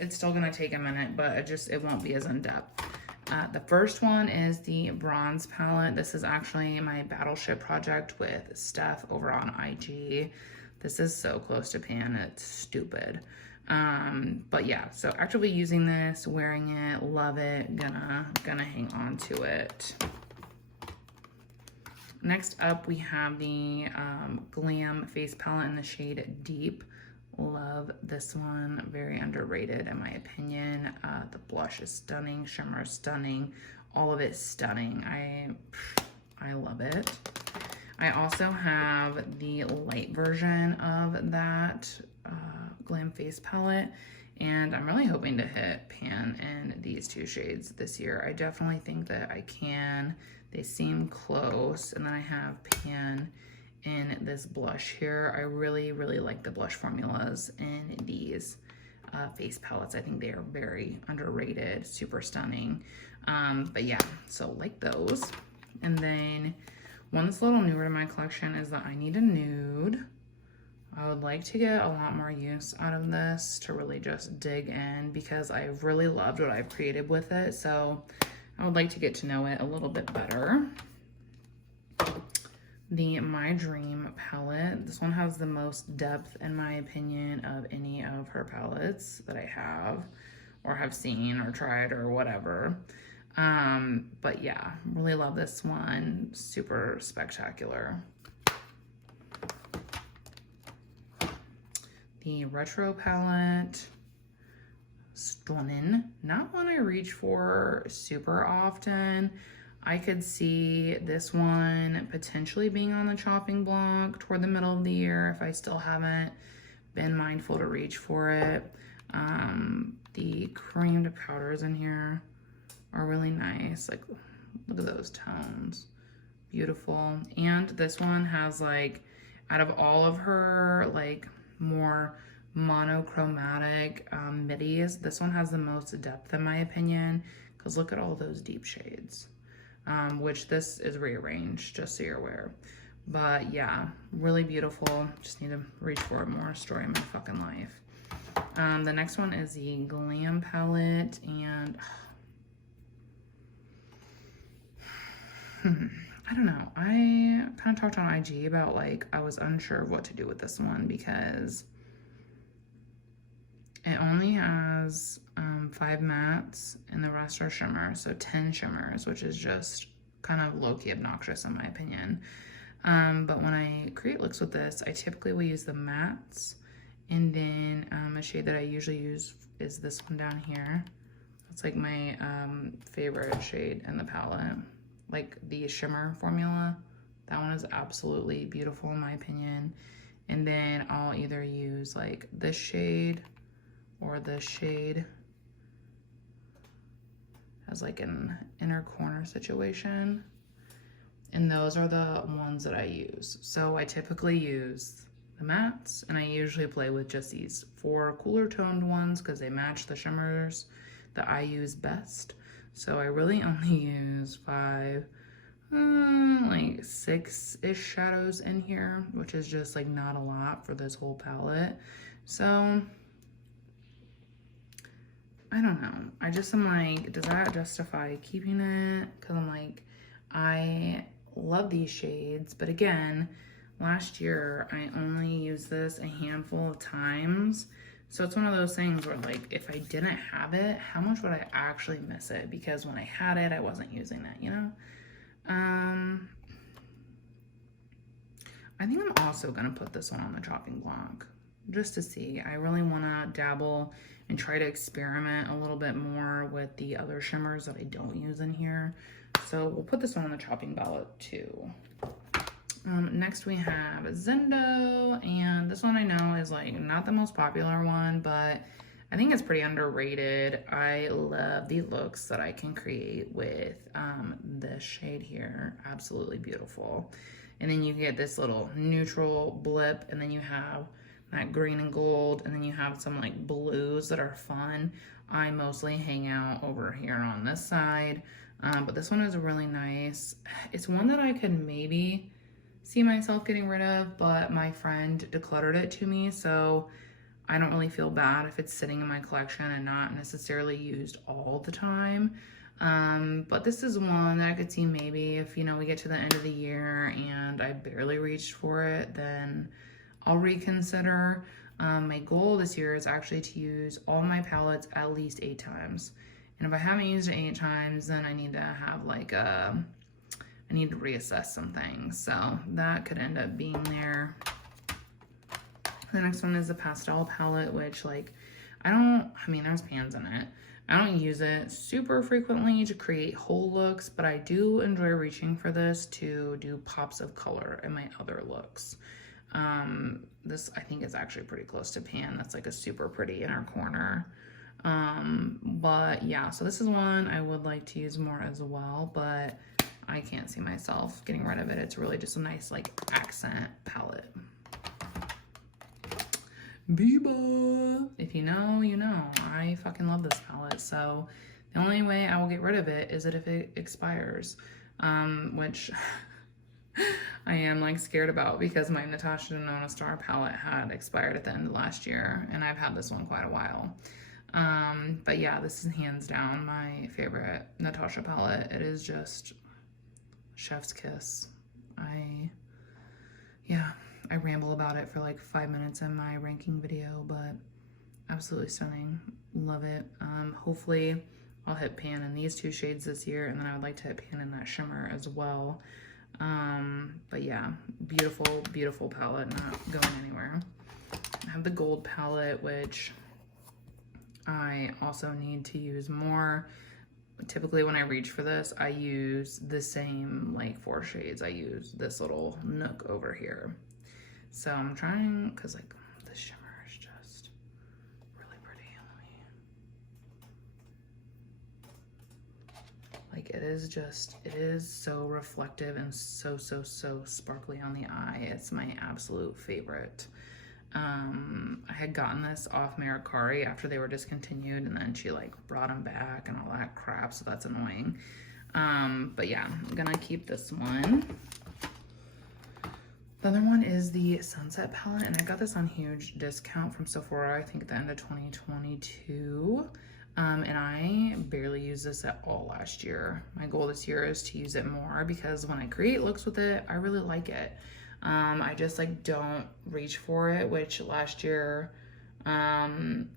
It's still gonna take a minute, but it won't be as in-depth. The first one is the bronze palette. This is actually my Battleship project with Steph over on IG. This is so close to pan, it's stupid. But yeah, so actively using this, wearing it, love it, gonna hang on to it. Next up, we have the Glam face palette in the shade Deep. Love this one, very underrated in my opinion. The blush is stunning, shimmer is stunning, all of it's stunning. I love it. I also have the light version of that Glam face palette, and I'm really hoping to hit pan in these two shades this year. I definitely think that I can. They seem close, and then I have pan in this blush here. I really, really like the blush formulas in these face palettes. I think they are very underrated, super stunning. But yeah, so like those. And then one that's a little newer to my collection is that I Need a Nude. I would like to get a lot more use out of this to really just dig in, because I've really loved what I've created with it. So I would like to get to know it a little bit better. The My Dream palette. This one has the most depth, in my opinion, of any of her palettes that I have or have seen or tried or whatever. But yeah, really love this one. Super spectacular. The Retro palette. Stunning. Not one I reach for super often. I could see this one potentially being on the chopping block toward the middle of the year if I still haven't been mindful to reach for it. The creamed powders in here are really nice, like Look at those tones. Beautiful. And this one has like, out of all of her like more monochromatic midis, this one has the most depth in my opinion, because look at all those deep shades, which this is rearranged, just so you're aware. But yeah, really beautiful. Just need to reach for it more. Story of my fucking life. The next one is the Glam palette, and I don't know. I kind of talked on IG about like I was unsure of what to do with this one because it only has 5 mattes and the rest are shimmers, so 10 shimmers, which is just kind of low-key obnoxious in my opinion. But when I create looks with this, I typically will use the mattes, and then a shade that I usually use is this one down here. It's like my favorite shade in the palette, like the shimmer formula. That one is absolutely beautiful in my opinion. And then I'll either use like this shade or this shade as like an inner corner situation. And those are the ones that I use. So I typically use the mattes, and I usually play with just these 4 cooler toned ones because they match the shimmers that I use best. So I really only use 5, like 6-ish shadows in here, which is just like not a lot for this whole palette. So I don't know. I just am like, does that justify keeping it? Because I'm like, I love these shades, but again, last year I only used this a handful of times, so it's one of those things where like if I didn't have it, how much would I actually miss it? Because when I had it, I wasn't using that, you know. I think I'm also gonna put this one on the chopping block just to see. I really want to dabble and try to experiment a little bit more with the other shimmers that I don't use in here. So we'll put this one on the chopping palette too. Next we have Zendo, and this one I know is like not the most popular one, but I think it's pretty underrated. I love the looks that I can create with this shade here. Absolutely beautiful. And then you get this little neutral blip, and then you have that green and gold, and then you have some like blues that are fun. I mostly hang out over here on this side. But this one is really nice. It's one that I could maybe see myself getting rid of, but my friend decluttered it to me, so I don't really feel bad if it's sitting in my collection and not necessarily used all the time. But this is one that I could see maybe if, you know, we get to the end of the year and I barely reached for it, then I'll reconsider. My goal this year is actually to use all my palettes at least 8 times. And if I haven't used it 8 times, then I need to have like I need to reassess some things. So that could end up being there. The next one is the pastel palette, which like, I mean, there's pans in it. I don't use it super frequently to create whole looks, but I do enjoy reaching for this to do pops of color in my other looks. This I think is actually pretty close to pan. That's like a super pretty inner corner. But yeah, so this is one I would like to use more as well, but I can't see myself getting rid of it. It's really just a nice like accent palette. Biba! If you know, you know. I fucking love this palette, so the only way I will get rid of it is that if it expires, which I am like scared about because my NATASHA DENONA Star palette had expired at the end of last year, and I've had this one quite a while. But yeah, this is hands down my favorite NATASHA palette. It is just chef's kiss. I ramble about it for like 5 minutes in my ranking video, but absolutely stunning. Love it. Hopefully I'll hit pan in these 2 shades this year, and then I would like to hit pan in that shimmer as well. But yeah, beautiful, beautiful palette, not going anywhere. I have the gold palette, which I also need to use more. Typically when I reach for this, I use the same like 4 shades. I use this little nook over here. So I'm trying, cause like this shimmer is just really pretty. Like it is so reflective and so sparkly on the eye. It's my absolute favorite. I had gotten this off Mercari after they were discontinued, and then she like brought them back and all that crap, so that's annoying. But yeah, I'm gonna keep this one. The other one is the Sunset palette, and I got this on huge discount from Sephora, I think at the end of 2022. And I barely used this at all last year. My goal this year is to use it more because when I create looks with it, I really like it. I just like don't reach for it, which last year, I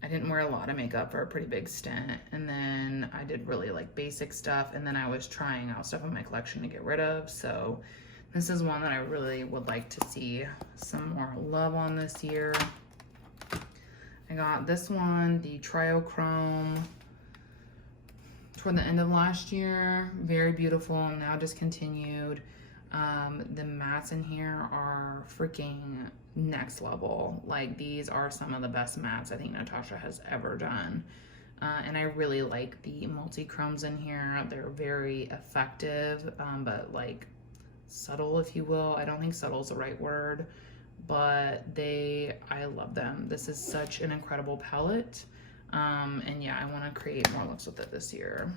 didn't wear a lot of makeup for a pretty big stint. And then I did really like basic stuff. And then I was trying out stuff in my collection to get rid of. So this is one that I really would like to see some more love on this year. I got this one, the Triochrome, toward the end of last year. Very beautiful, now discontinued. The mattes in here are freaking next level. Like these are some of the best mattes I think Natasha has ever done. And I really like the multi-chromes in here. They're very effective, but like subtle, if you will. I don't think subtle is the right word, but I love them. This is such an incredible palette. And yeah, I want to create more looks with it this year.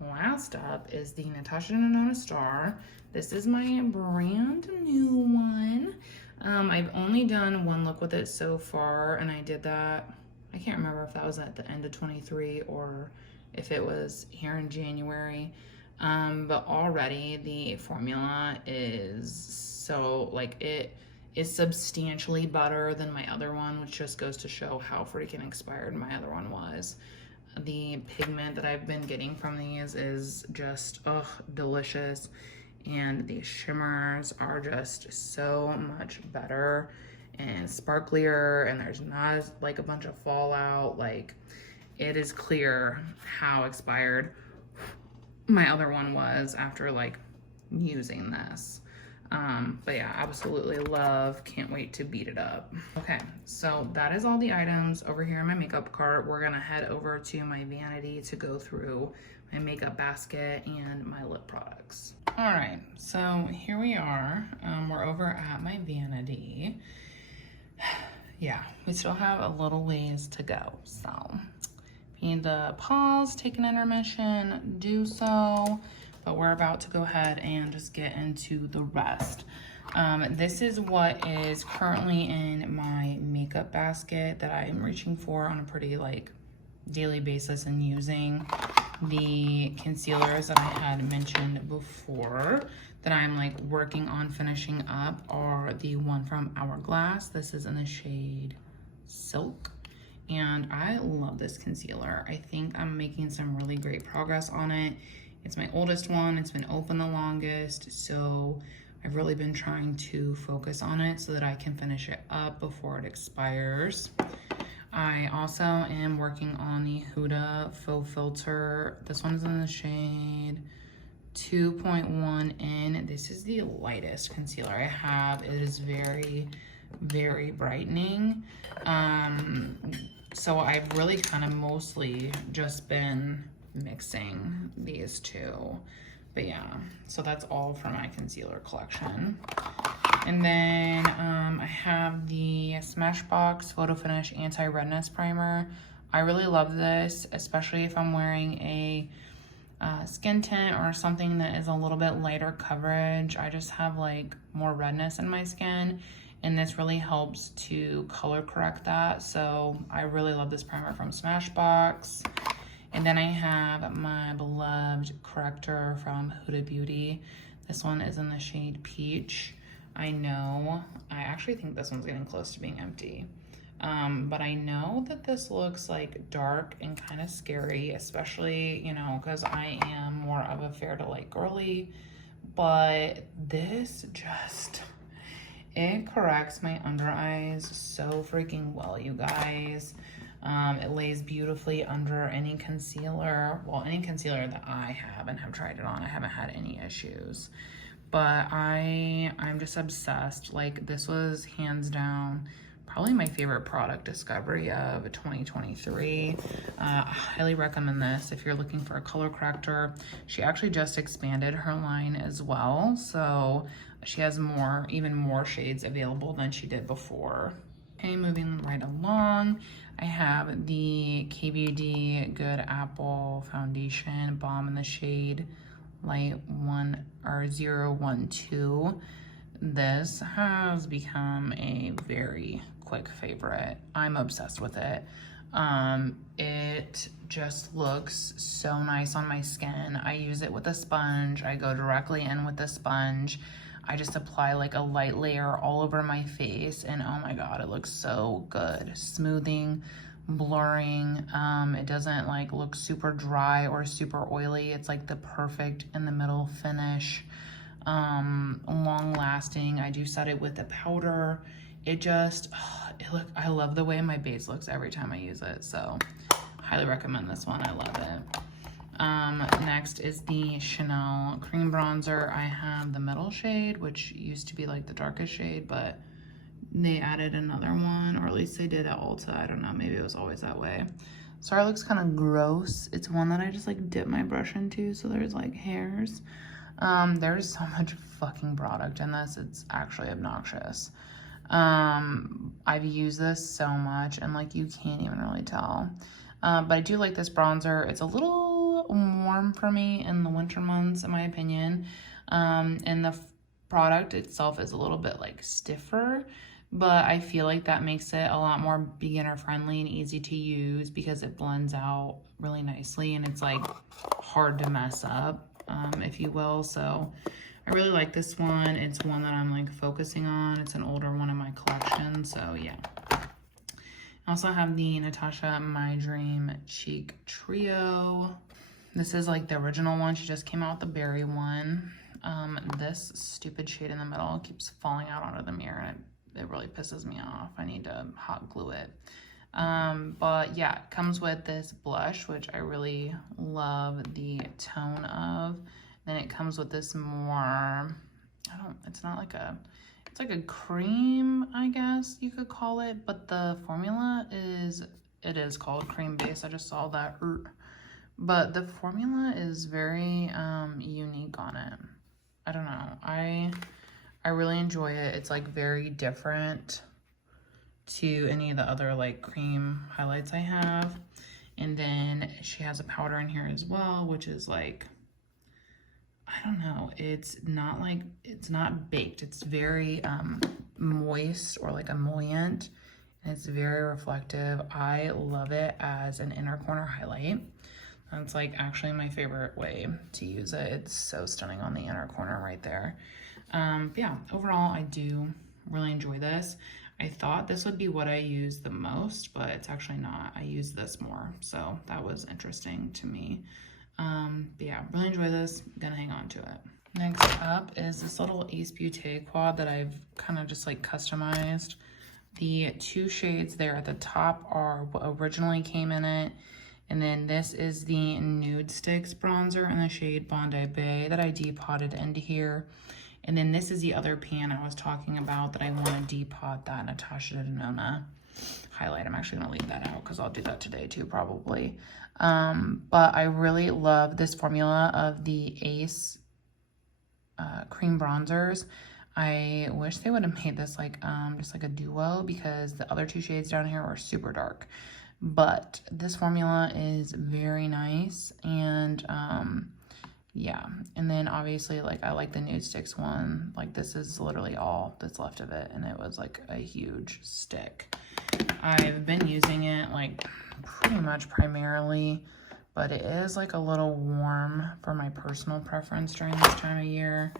Last up is the Natasha DENONA Star. This is my brand new one. I've only done one look with it so far, and I did that, I can't remember if that was at the end of 23 or if it was here in January. But already the formula is so, like, it is substantially better than my other one, which just goes to show how freaking expired my other one was. The pigment that I've been getting from these is just, delicious. And the shimmers are just so much better and sparklier, and there's not like a bunch of fallout. Like, it is clear how expired my other one was after like using this. But yeah, absolutely love, can't wait to beat it up. Okay, so that is all the items over here in my makeup cart. We're gonna head over to my vanity to go through my makeup basket and my lip products. All right, so here we are. We're over at my vanity. Yeah, we still have a little ways to go, so if you need to pause, take an intermission, do so. But we're about to go ahead and just get into the rest. This is what is currently in my makeup basket that I am reaching for on a pretty like daily basis and using. The concealers that I had mentioned before that I'm like working on finishing up are the one from Hourglass. This is in the shade Silk. And I love this concealer. I think I'm making some really great progress on it. It's my oldest one, it's been open the longest, so I've really been trying to focus on it so that I can finish it up before it expires. I also am working on the Huda Faux Filter. This one is in the shade 2.1N. This is the lightest concealer I have. It is very, very brightening. So I've really kind of mostly just been mixing these two, but yeah, so that's all for my concealer collection. And then I have the Smashbox Photo Finish Anti-Redness Primer. I really love this, especially if I'm wearing a skin tint or something that is a little bit lighter coverage. I just have like more redness in my skin, and this really helps to color correct that. So I really love this primer from Smashbox. And then I have my beloved corrector from Huda Beauty. This one is in the shade Peach. I know, I actually think this one's getting close to being empty. But I know that this looks like dark and kind of scary, especially, you know, because I am more of a fair to light girly. But this just, it corrects my under eyes so freaking well, you guys. It lays beautifully under any concealer. Well, any concealer that I have and have tried it on, I haven't had any issues. But I'm just obsessed. Like, this was hands down probably my favorite product discovery of 2023. I highly recommend this if you're looking for a color corrector. She actually just expanded her line as well, so she has even more shades available than she did before. Okay, moving right along, I have the KBD Good Apple Foundation Balm in the shade Light 012. This has become a very quick favorite. I'm obsessed with it. It just looks so nice on my skin. I use it with a sponge. I go directly in with the sponge. I just apply like a light layer all over my face, and oh my god, it looks so good. Smoothing, blurring. It doesn't like look super dry or super oily. It's like the perfect in the middle finish. Long lasting. I do set it with a powder. It just, I love the way my base looks every time I use it. So highly recommend this one. I love it. Next is the Chanel cream bronzer. I have the middle shade, which used to be like the darkest shade, but they added another one, or at least they did at Ulta. I don't know, maybe it was always that way. Sorry, it looks kind of gross. It's one that I just like dip my brush into, so there's like hairs. There's so much fucking product in this, it's actually obnoxious. I've used this so much and like you can't even really tell. But I do like this bronzer. It's a little warm for me in the winter months, in my opinion. And the product itself is a little bit like stiffer, but I feel like that makes it a lot more beginner friendly and easy to use because it blends out really nicely and it's like hard to mess up, if you will. So I really like this one. It's one that I'm like focusing on. It's an older one in my collection, so yeah. I also have the Natasha My Dream Cheek Trio. This is like the original one. She just came out with the berry one. This stupid shade in the middle keeps falling out onto the mirror and it really pisses me off. I need to hot glue it. But yeah, it comes with this blush, which I really love the tone of. Then it comes with this more, it's not like it's like a cream, I guess you could call it, but the formula is called cream base. I just saw that. But the formula is very unique on it. I don't know. I really enjoy it. It's like very different to any of the other like cream highlights I have. And then she has a powder in here as well, which is like, I don't know, it's not baked. It's very moist or like emollient, and it's very reflective. I love it as an inner corner highlight. That's like actually my favorite way to use it. It's so stunning on the inner corner right there. Yeah, overall, I do really enjoy this. I thought this would be what I use the most, but it's actually not. I use this more, so that was interesting to me. But yeah, really enjoy this. Gonna hang on to it. Next up is this little Ace Beauté quad that I've kind of just like customized. The two shades there at the top are what originally came in it. And then this is the Nude Sticks bronzer in the shade Bondi Bay that I depotted into here. And then this is the other pan I was talking about that I want to depot, that Natasha Denona highlight. I'm actually going to leave that out because I'll do that today too, probably. But I really love this formula of the Ace cream bronzers. I wish they would have made this like just like a duo, because the other two shades down here are super dark. But this formula is very nice, and yeah. And then obviously, like, I like the Nude Sticks one. Like, this is literally all that's left of it, and it was like a huge stick. I've been using it like pretty much primarily, but it is like a little warm for my personal preference during this time of year.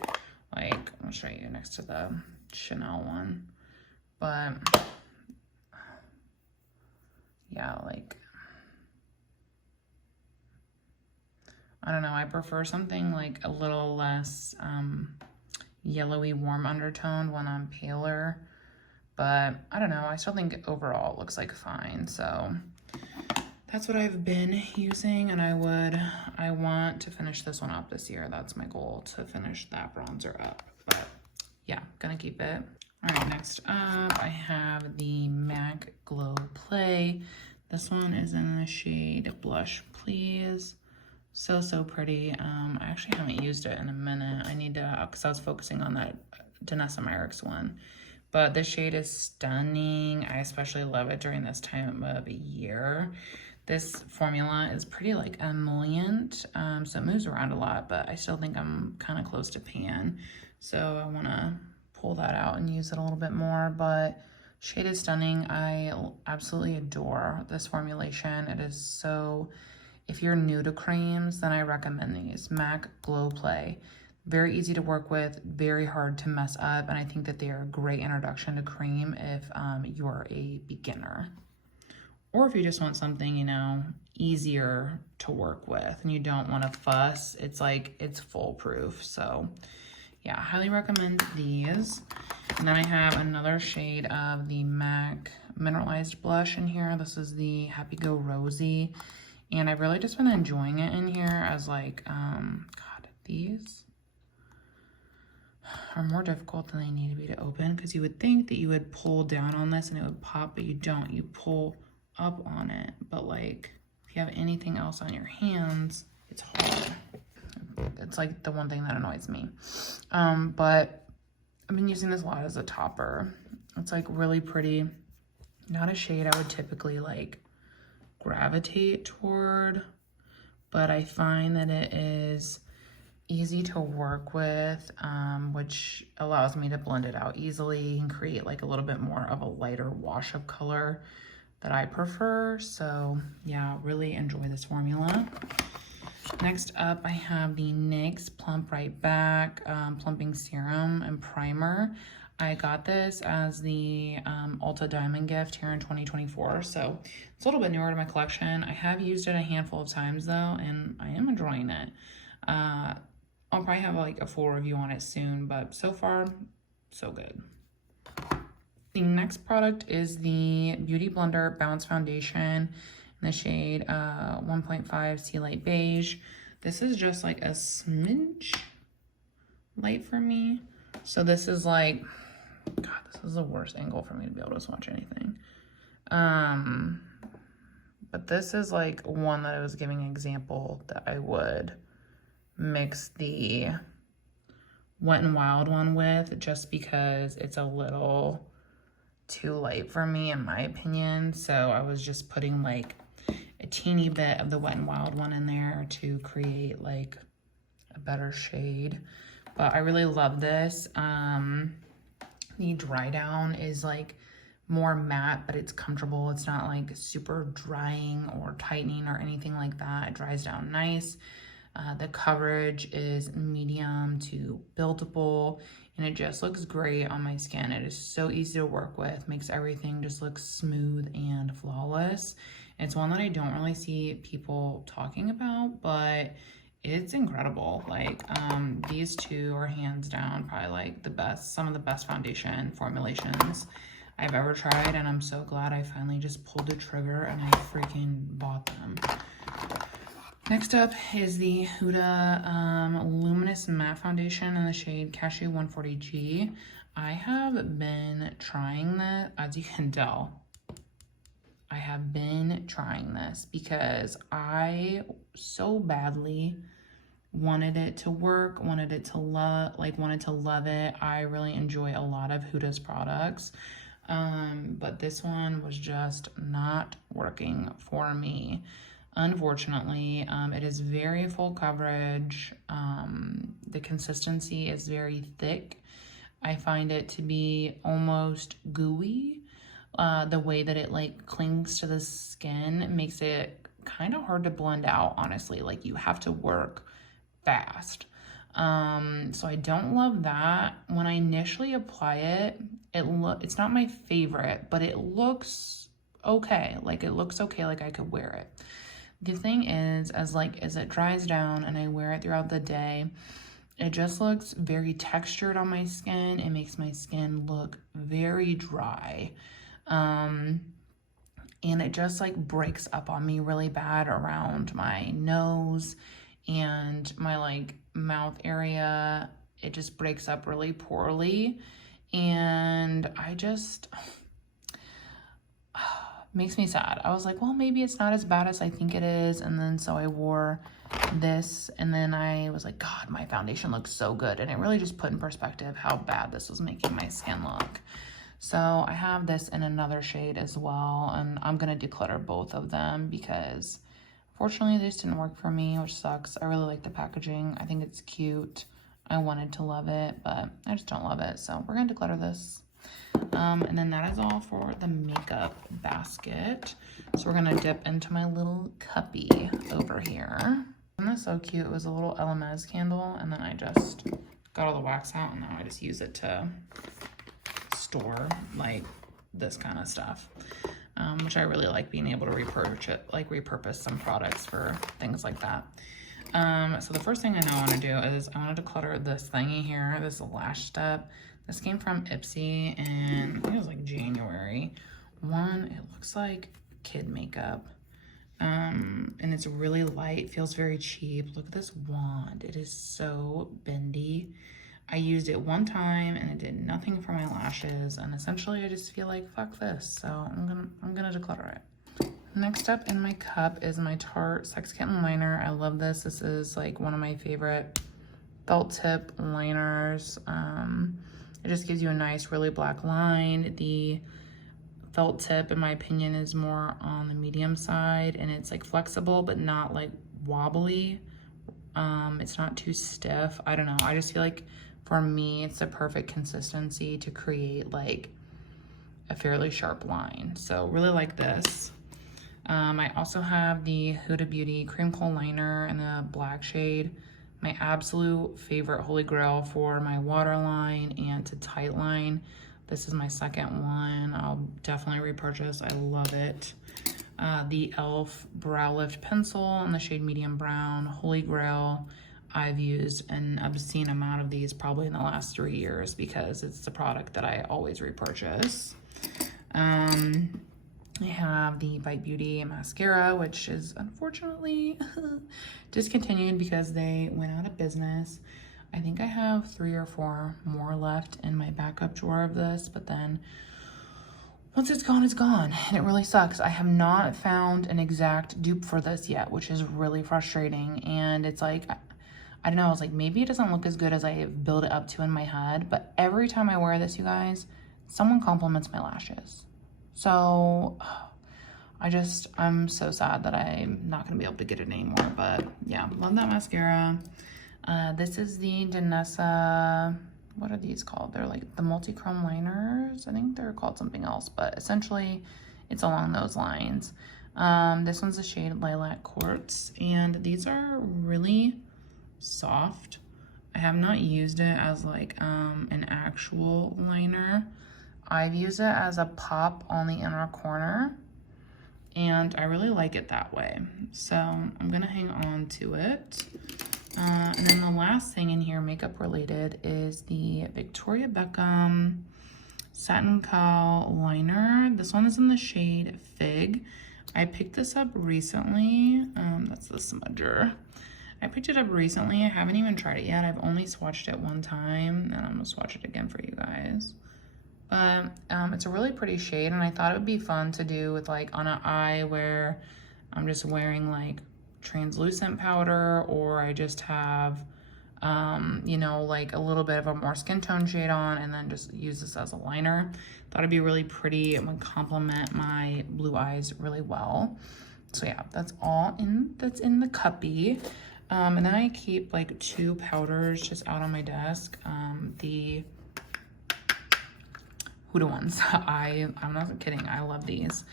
Like, I'll show you next to the Chanel one. But yeah, like, I don't know, I prefer something like a little less yellowy warm undertoned when I'm paler. But I don't know, I still think overall it looks like fine. So that's what I've been using, and I want to finish this one up this year. That's my goal, to finish that bronzer up. But yeah, gonna keep it. All right, next up, I have the MAC Glow Play. This one is in the shade Blush Please. So pretty. I actually haven't used it in a minute. I need to, because I was focusing on that Danessa Myricks one. But this shade is stunning. I especially love it during this time of year. This formula is pretty like emollient, so it moves around a lot, but I still think I'm kind of close to pan. So I want to pull that out and use it a little bit more, but shade is stunning. I absolutely adore this formulation. It is so, if you're new to creams, then I recommend these. MAC Glow Play. Very easy to work with, very hard to mess up, and I think that they are a great introduction to cream if you're a beginner. Or if you just want something, you know, easier to work with and you don't want to fuss, it's like, it's foolproof. So yeah, highly recommend these. And then I have another shade of the MAC Mineralized Blush in here. This is the Happy Go Rosy. And I've really just been enjoying it in here as like, God, these are more difficult than they need to be to open, because you would think that you would pull down on this and it would pop, but you don't. You pull up on it, but like if you have anything else on your hands, it's hard. It's like the one thing that annoys me. But I've been using this a lot as a topper. It's like really pretty. Not a shade I would typically like gravitate toward, but I find that it is easy to work with, which allows me to blend it out easily and create like a little bit more of a lighter wash of color that I prefer. So yeah, really enjoy this formula. Next up, I have the NYX Plump Right Back Plumping Serum and Primer. I got this as the Ulta Diamond gift here in 2024, so it's a little bit newer to my collection. I have used it a handful of times though, and I am enjoying it. I'll probably have like a full review on it soon, but so far, so good. The next product is the Beauty Blender Bounce Foundation in the shade 1.5 Sea Light Beige. This is just like a smidge light for me. So this is like, God, this is the worst angle for me to be able to swatch anything. But this is like one that I was giving an example that I would mix the Wet n Wild one with, just because it's a little too light for me in my opinion. So I was just putting like a teeny bit of the Wet n Wild one in there to create like a better shade. But I really love this. The dry down is like more matte, but it's comfortable. It's not like super drying or tightening or anything like that. It dries down nice. The coverage is medium to buildable, and it just looks great on my skin. It is so easy to work with, makes everything just look smooth and flawless. It's one that I don't really see people talking about, but it's incredible. Like these two are hands down probably like the best, some of the best foundation formulations I've ever tried, and I'm so glad I finally just pulled the trigger and I freaking bought them. Next up is the Huda Luminous Matte Foundation in the shade Cashew 140G. I have been trying that, as you can tell. I have been trying this because I so badly wanted it to work, wanted to love it. I really enjoy a lot of Huda's products. But this one was just not working for me. Unfortunately, it is very full coverage. The consistency is very thick. I find it to be almost gooey. The way that it like clings to the skin makes it kind of hard to blend out, honestly. Like you have to work fast. So I don't love that. When I initially apply it, it's not my favorite, but it looks okay. Like it looks okay, like I could wear it. The thing is, as it dries down and I wear it throughout the day, it just looks very textured on my skin. It makes my skin look very dry. And it just like breaks up on me really bad around my nose and my like mouth area. It just breaks up really poorly. and I just, makes me sad. I was like, well, maybe it's not as bad as I think it is. And then so I wore this, and then I was like, God, my foundation looks so good. And it really just put in perspective how bad this was making my skin look. So I have this in another shade as well, and I'm gonna declutter both of them because fortunately this didn't work for me, which sucks. I really like the packaging. I think it's cute. I wanted to love it, but I just don't love it. So we're gonna declutter this. And then that is all for the makeup basket. So we're gonna dip into my little cuppy over here. And that's so cute. It was a little LMS candle, and then I just got all the wax out, and now I just use it to store like this kind of stuff, which I really like, being able to repurpose some products for things like that. So the first thing I know I want to do is I want to declutter this thingy here, this lash step. This came from Ipsy, and I think it was like January. It looks like kid makeup, and it's really light, feels very cheap. Look at this wand, it is so bendy. I used it one time and it did nothing for my lashes, and essentially I just feel like fuck this, so I'm gonna declutter it. Next up in my cup is my Tarte Sex Kitten liner. I love this. This is like one of my favorite felt tip liners. It just gives you a nice really black line. The felt tip, in my opinion, is more on the medium side, and it's like flexible but not like wobbly. It's not too stiff. I don't know, I just feel like for me it's the perfect consistency to create like a fairly sharp line. So really like this. I also have the Huda Beauty Cream Coal liner in the black shade. My absolute favorite holy grail for my waterline and to tight line. This is my second one. I'll definitely repurchase. I love it. The e.l.f. Brow Lift Pencil in the shade medium brown, holy grail. I've used an obscene amount of these probably in the last 3 years because it's the product that I always repurchase. I have the Bite Beauty mascara, which is unfortunately discontinued because they went out of business. I think I have 3 or 4 more left in my backup drawer of this, but then once it's gone, it's gone, and it really sucks. I have not found an exact dupe for this yet, which is really frustrating. And it's like, I don't know, I was like, maybe it doesn't look as good as I build it up to in my head, but every time I wear this, you guys, someone compliments my lashes. So I'm so sad that I'm not gonna be able to get it anymore, but yeah, love that mascara. This is the DENONA, what are these called? They're like the multi-chrome liners. I think they're called something else, but essentially it's along those lines. This one's the shade Lilac Quartz, and these are really soft. I have not used it as like an actual liner. I've used it as a pop on the inner corner, and I really like it that way. So I'm gonna hang on to it. And then the last thing in here, makeup related, is the Victoria Beckham Satin Cowl liner. This one is in the shade Fig. I picked this up recently. That's the smudger. I picked it up recently. I haven't even tried it yet. I've only swatched it one time, and I'm gonna swatch it again for you guys. But it's a really pretty shade, and I thought it would be fun to do with like on an eye where I'm just wearing like translucent powder, or I just have you know, like a little bit of a more skin tone shade on, and then just use this as a liner. Thought it'd be really pretty. It would complement my blue eyes really well. So yeah, that's all that's in the cuppy. And then I keep like 2 powders just out on my desk. The Huda ones. I'm not kidding, I love these.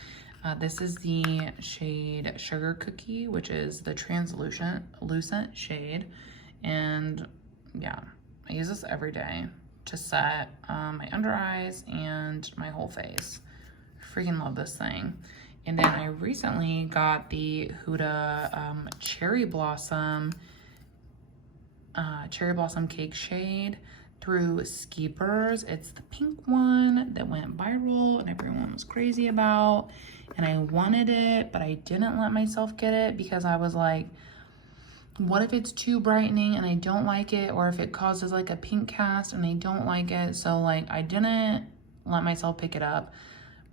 This is the shade Sugar Cookie, which is the translucent shade. And yeah, I use this every day to set my under eyes and my whole face. Freaking love this thing. And then I recently got the Huda Cherry Blossom Cake shade through Skeepers. It's the pink one that went viral and everyone was crazy about, and I wanted it, but I didn't let myself get it because I was like, what if it's too brightening and I don't like it, or if it causes like a pink cast and I don't like it. So like I didn't let myself pick it up.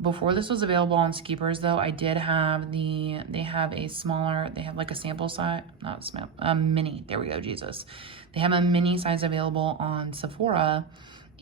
Before this was available on Skeepers though, I did have they have a smaller, they have like a sample size, not small, a mini, there we go, Jesus. They have a mini size available on Sephora,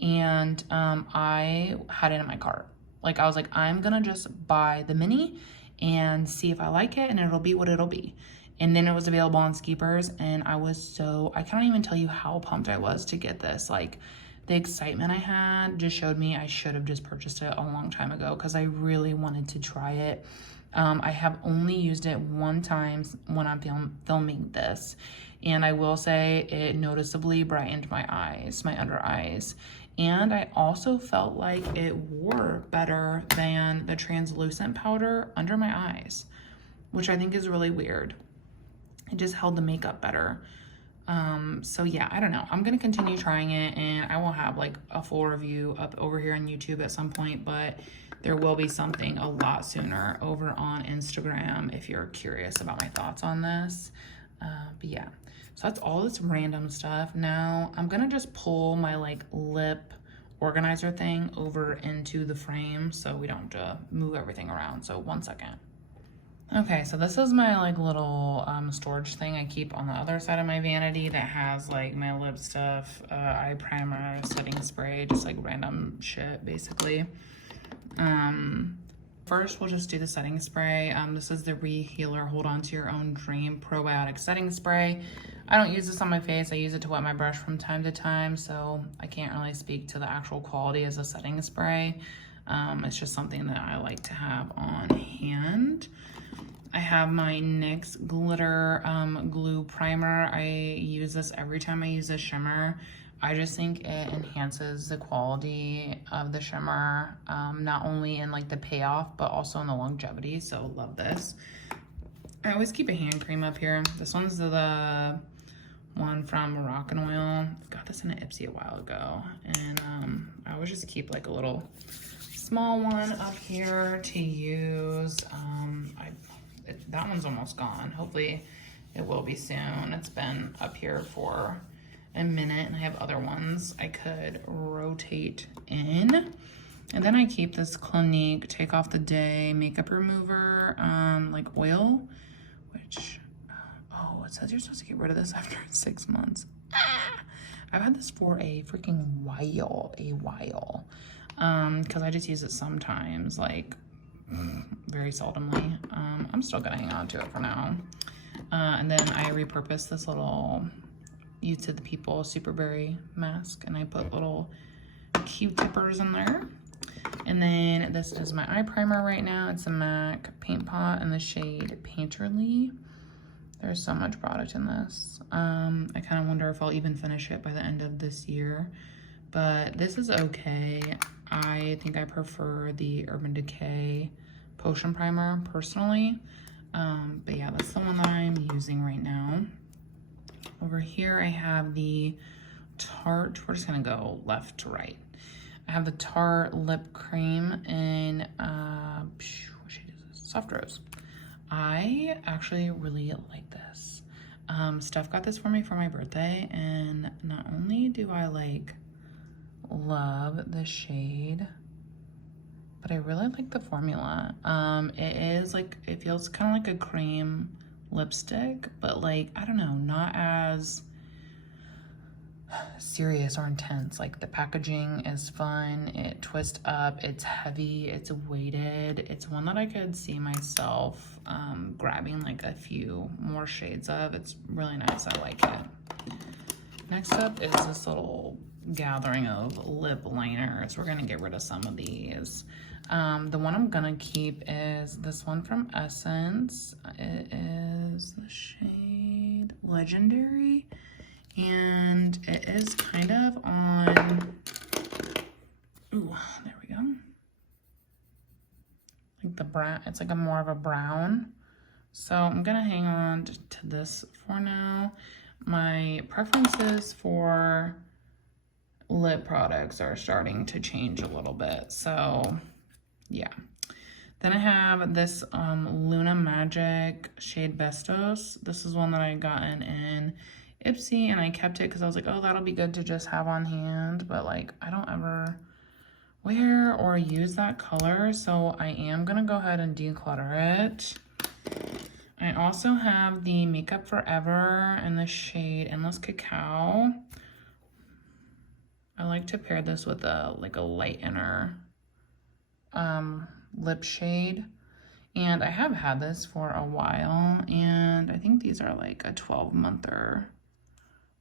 and I had it in my cart. Like I was like, I'm gonna just buy the mini and see if I like it, and it'll be what it'll be. And then it was available on Skeepers, and I can't even tell you how pumped I was to get this. Like, the excitement I had just showed me I should have just purchased it a long time ago, because I really wanted to try it. I have only used it one time when I'm filming this, and I will say it noticeably brightened my eyes, my under eyes. And I also felt like it wore better than the translucent powder under my eyes, which I think is really weird. It just held the makeup better. So yeah, I don't know. I'm gonna continue trying it, and I will have like a full review up over here on YouTube at some point, but there will be something a lot sooner over on Instagram if you're curious about my thoughts on this. But yeah, so that's all this random stuff. Now I'm gonna just pull my like lip organizer thing over into the frame so we don't move everything around. So 1 second. Okay, so this is my like little storage thing I keep on the other side of my vanity that has like my lip stuff, eye primer, setting spray, just like random shit basically. First we'll just do the setting spray. This is the Rehealer Hold On to Your Own Dream Probiotic Setting Spray. I don't use this on my face. I use it to wet my brush from time to time, so I can't really speak to the actual quality as a setting spray. It's just something that I like to have on hand. I have my NYX Glitter Glue Primer. I use this every time I use a shimmer. I just think it enhances the quality of the shimmer, not only in like the payoff, but also in the longevity, so love this. I always keep a hand cream up here. This one's the one from Moroccan Oil. I got this in an Ipsy a while ago, and I always just keep like a little small one up here to use. That one's almost gone. Hopefully it will be soon. It's been up here for a minute, and I have other ones I could rotate in. And then I keep this Clinique Take Off the Day makeup remover, like oil, which, oh, it says you're supposed to get rid of this after 6 months. I've had this for a freaking while, because I just use it sometimes, like very seldomly. I'm still gonna hang on to it for now. And then I repurposed this little Youth to the People Superberry mask, and I put little Q-tippers in there. And then this is my eye primer right now. It's a MAC Paint Pot in the shade Painterly. There's so much product in this. I kind of wonder if I'll even finish it by the end of this year, but this is okay. I think I prefer the Urban Decay Potion Primer personally. But yeah, that's the one that I'm using right now. Over here I have the Tarte, we're just gonna go left to right. I have the Tarte lip cream in, what shade is this? Soft Rose. I actually really like this. Steph got this for me for my birthday, and not only do I like love the shade, but I really like the formula. It is like, it feels kind of like a cream lipstick, but like, I don't know, not as serious or intense. Like the packaging is fun, it twists up, it's heavy, it's weighted. It's one that I could see myself grabbing like a few more shades of. It's really nice, I like it. Next up is this little gathering of lip liners. We're gonna get rid of some of these. The one I'm gonna keep is this one from Essence. It is the shade Legendary, and it is kind of on, ooh, there we go. Like the brown, it's like a more of a brown. So I'm gonna hang on to this for now. My preferences for lip products are starting to change a little bit. So yeah, Then I have this Luna Magic shade Bestos. This is one that I had gotten in Ipsy, and I kept it because I was like, oh, that'll be good to just have on hand. But like, I don't ever wear or use that color, so I am gonna go ahead and declutter it. I also have the Makeup Forever in the shade Endless Cacao. I like to pair this with a light inner lip shade, and I have had this for a while, and I think these are like a 12-monther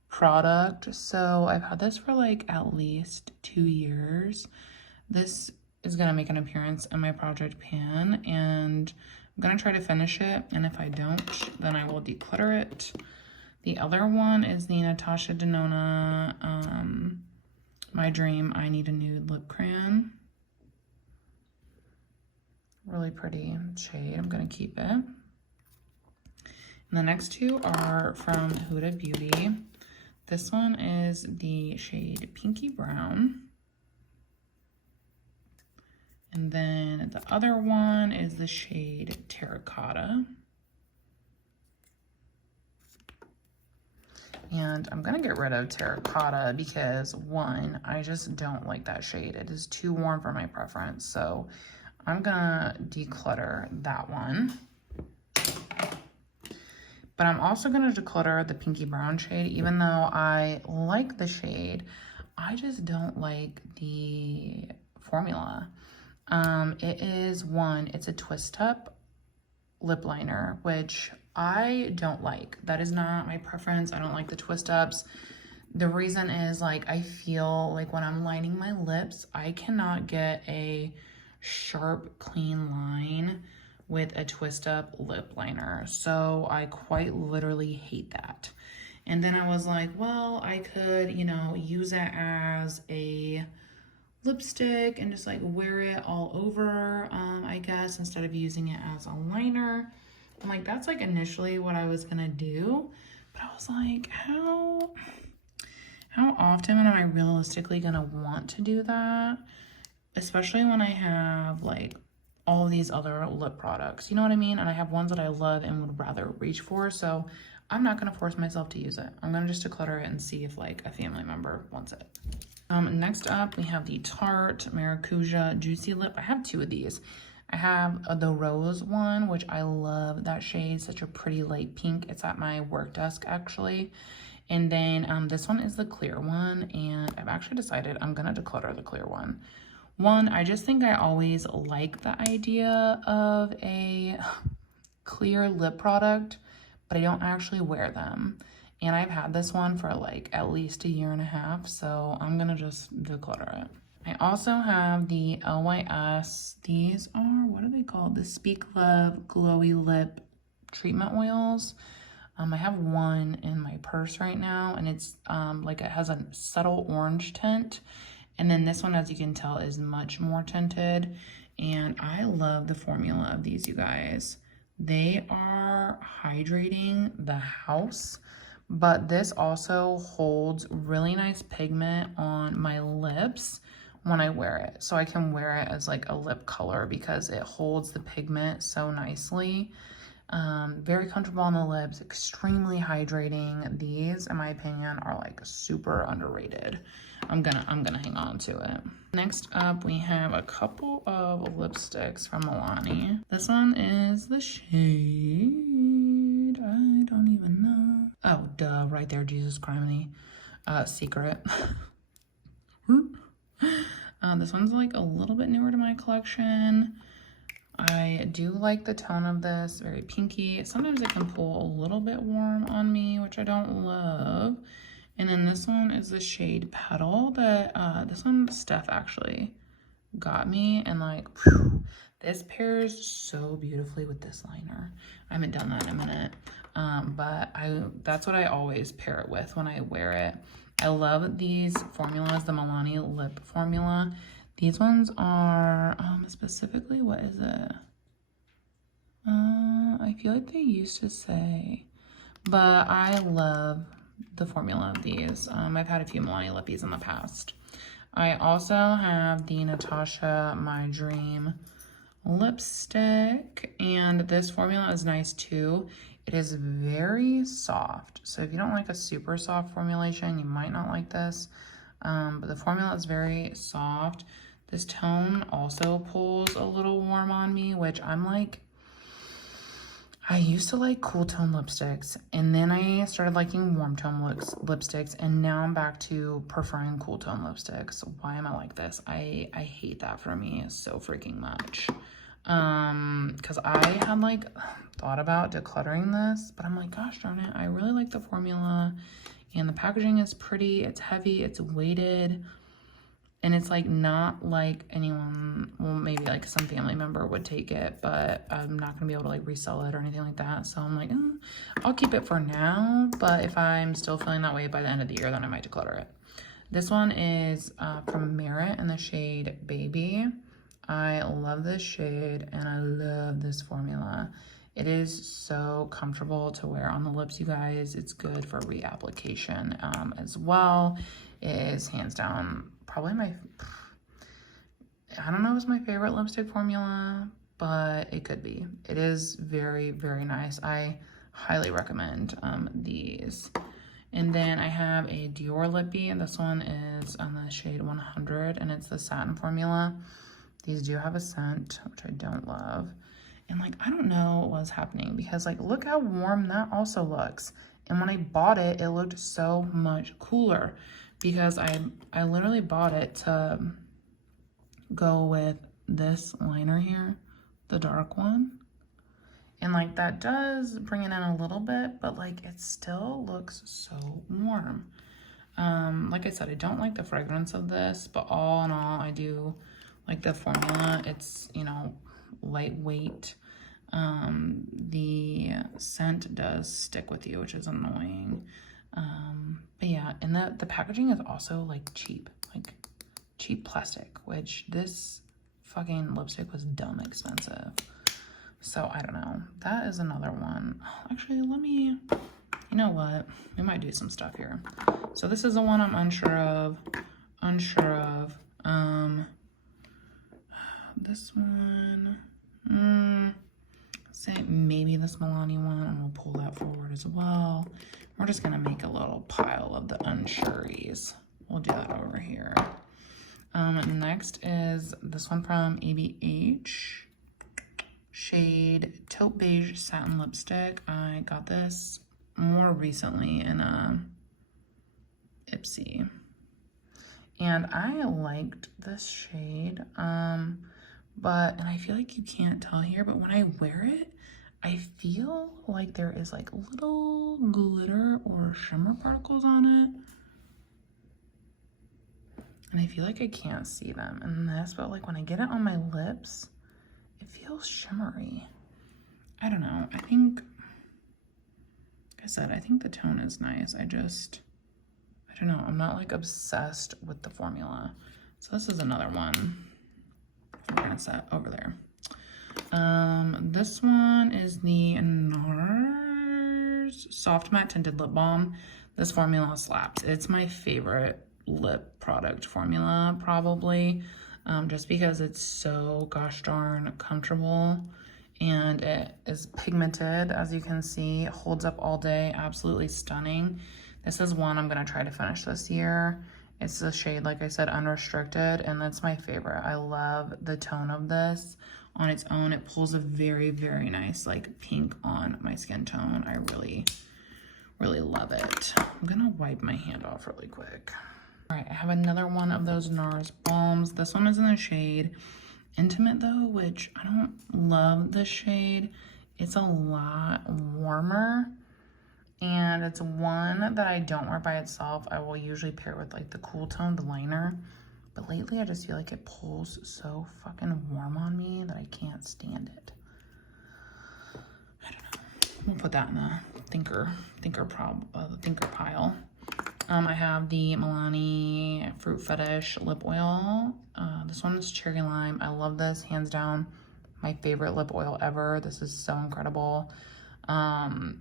product, so I've had this for like at least 2 years. This is gonna make an appearance in my project pan, and I'm gonna try to finish it, and if I don't, then I will declutter it. The other one is the NATASHA DENONA My Dream I Need a Nude Lip Crayon. Really pretty shade. I'm gonna keep it. And the next two are from Huda Beauty. This one is the shade Pinky Brown. And then the other one is the shade Terracotta. And I'm gonna get rid of Terracotta because one, I just don't like that shade. It is too warm for my preference. So I'm gonna declutter that one. But I'm also gonna declutter the Pinky Brown shade, even though I like the shade, I just don't like the formula. It is it's a twist up lip liner, which I don't like. That is not my preference. I don't like the twist ups. The reason is like, I feel like when I'm lining my lips, I cannot get a sharp, clean line with a twist up lip liner. So I quite literally hate that. And then I was like, well, I could, you know, use it as a lipstick and just like wear it all over, I guess, instead of using it as a liner. And like, that's like initially what I was gonna do. But I was like, how often am I realistically gonna want to do that? Especially when I have like all of these other lip products, you know what I mean? And I have ones that I love and would rather reach for. So I'm not gonna force myself to use it. I'm gonna just declutter it and see if like a family member wants it. Next up, we have the Tarte Maracuja Juicy Lip. I have two of these. I have the rose one, which I love that shade, such a pretty light pink. It's at my work desk actually. And then this one is the clear one, and I've actually decided I'm gonna declutter the clear one. One, I just think I always like the idea of a clear lip product, but I don't actually wear them. And I've had this one for like at least 1.5 years, so I'm gonna just declutter it. I also have the LYS. These are, what are they called? The Speak Love Glowy Lip Treatment Oils. I have one in my purse right now, and it's like it has a subtle orange tint. And then this one, as you can tell, is much more tinted. And I love the formula of these, you guys. They are hydrating the house, but this also holds really nice pigment on my lips when I wear it. So I can wear it as like a lip color because it holds the pigment so nicely. Very comfortable on the lips, extremely hydrating. These, in my opinion, are like super underrated. I'm gonna hang on to it. Next up, we have a couple of lipsticks from Milani. This one is the shade, I don't even know. Oh, duh, right there, Jesus Criminy. Secret. This one's like a little bit newer to my collection. I do like the tone of this, very pinky. Sometimes it can pull a little bit warm on me, which I don't love. And then this one is the shade Petal that, this one Steph actually got me. And like, whew, this pairs so beautifully with this liner. I haven't done that in a minute. But that's what I always pair it with when I wear it. I love these formulas, the Milani lip formula. These ones are, specifically, what is it? I feel like they used to say, but I love the formula of these. I've had a few Milani lippies in the past. I also have the NATASHA My Dream lipstick, and this formula is nice too. It is very soft, so if you don't like a super soft formulation, you might not like this, but the formula is very soft. This tone also pulls a little warm on me, which I'm like, I used to like cool tone lipsticks, and then I started liking warm tone lipsticks, and now I'm back to preferring cool tone lipsticks. Why am I like this? I hate that for me so freaking much. Because I had like thought about decluttering this, but I'm like, gosh darn it, I really like the formula, and the packaging is pretty, it's heavy, it's weighted, and it's like not like anyone, well, maybe like some family member would take it, but I'm not gonna be able to like resell it or anything like that. So I'm like, I'll keep it for now, but if I'm still feeling that way by the end of the year, then I might declutter it. This one is from Merit in the shade Baby. I love this shade and I love this formula. It is so comfortable to wear on the lips, you guys. It's good for reapplication as well. It is hands down probably my, I don't know if it's my favorite lipstick formula, but it could be. It is very, very nice. I highly recommend these. And then I have a Dior lippy, and this one is on the shade 100, and it's the satin formula. These do have a scent, which I don't love. And like, I don't know what's happening, because like, look how warm that also looks. And when I bought it, it looked so much cooler, because I literally bought it to go with this liner here, the dark one. And like, that does bring it in a little bit, but like, it still looks so warm. Like I said, I don't like the fragrance of this, but all in all, I do like the formula. It's, you know, lightweight. The scent does stick with you, which is annoying. But yeah, and the packaging is also like cheap plastic, which this fucking lipstick was dumb expensive. So I don't know. That is another one. Actually, let me, you know what? We might do some stuff here. So this is the one I'm unsure of. This one, say maybe this Milani one, and we'll pull that forward as well. We're just gonna make a little pile of the unsuries. We'll do that over here. Next is this one from ABH, shade Taupe Beige Satin Lipstick. I got this more recently in Ipsy, and I liked this shade, but, and I feel like you can't tell here, but when I wear it, I feel like there is like little glitter or shimmer particles on it. And I feel like I can't see them in this, but like when I get it on my lips, it feels shimmery. I don't know. I think, like I said, I think the tone is nice. I don't know. I'm not like obsessed with the formula. So this is another one we're gonna set over there. This one is the NARS Soft Matte Tinted Lip Balm. This formula slaps. It's my favorite lip product formula, probably, just because it's so gosh darn comfortable, and it is pigmented, as you can see. It holds up all day. Absolutely stunning. This is one I'm gonna try to finish this year. It's the shade, like I said, Unrestricted, and that's my favorite. I love the tone of this on its own. It pulls a very, very nice like pink on my skin tone. I really, really love it. I'm gonna wipe my hand off really quick. All right, I have another one of those NARS balms. This one is in the shade Intimate though, which I don't love this shade. It's a lot warmer, and it's one that I don't wear by itself. I will usually pair with like the cool tone, the liner, but lately I just feel like it pulls so fucking warm on me that I can't stand it. I don't know. We'll put that in the thinker pile. I have the Milani Fruit Fetish lip oil. This one is cherry lime. I love this, hands down, my favorite lip oil ever. This is so incredible.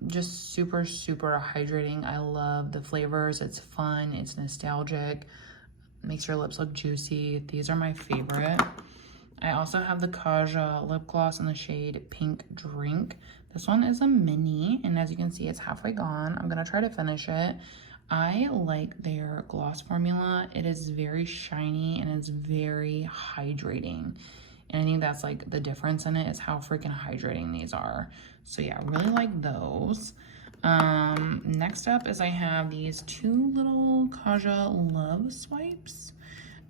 Just super, super hydrating. I love the flavors. It's fun. It's nostalgic. Makes your lips look juicy. These are my favorite. I also have the Kaja lip gloss in the shade Pink Drink. This one is a mini, and as you can see, it's halfway gone. I'm gonna try to finish it. I like their gloss formula. It is very shiny and it's very hydrating. And I think that's like the difference in it is how freaking hydrating these are. So yeah, I really like those. Next up is I have these two little Kaja Love Swipes.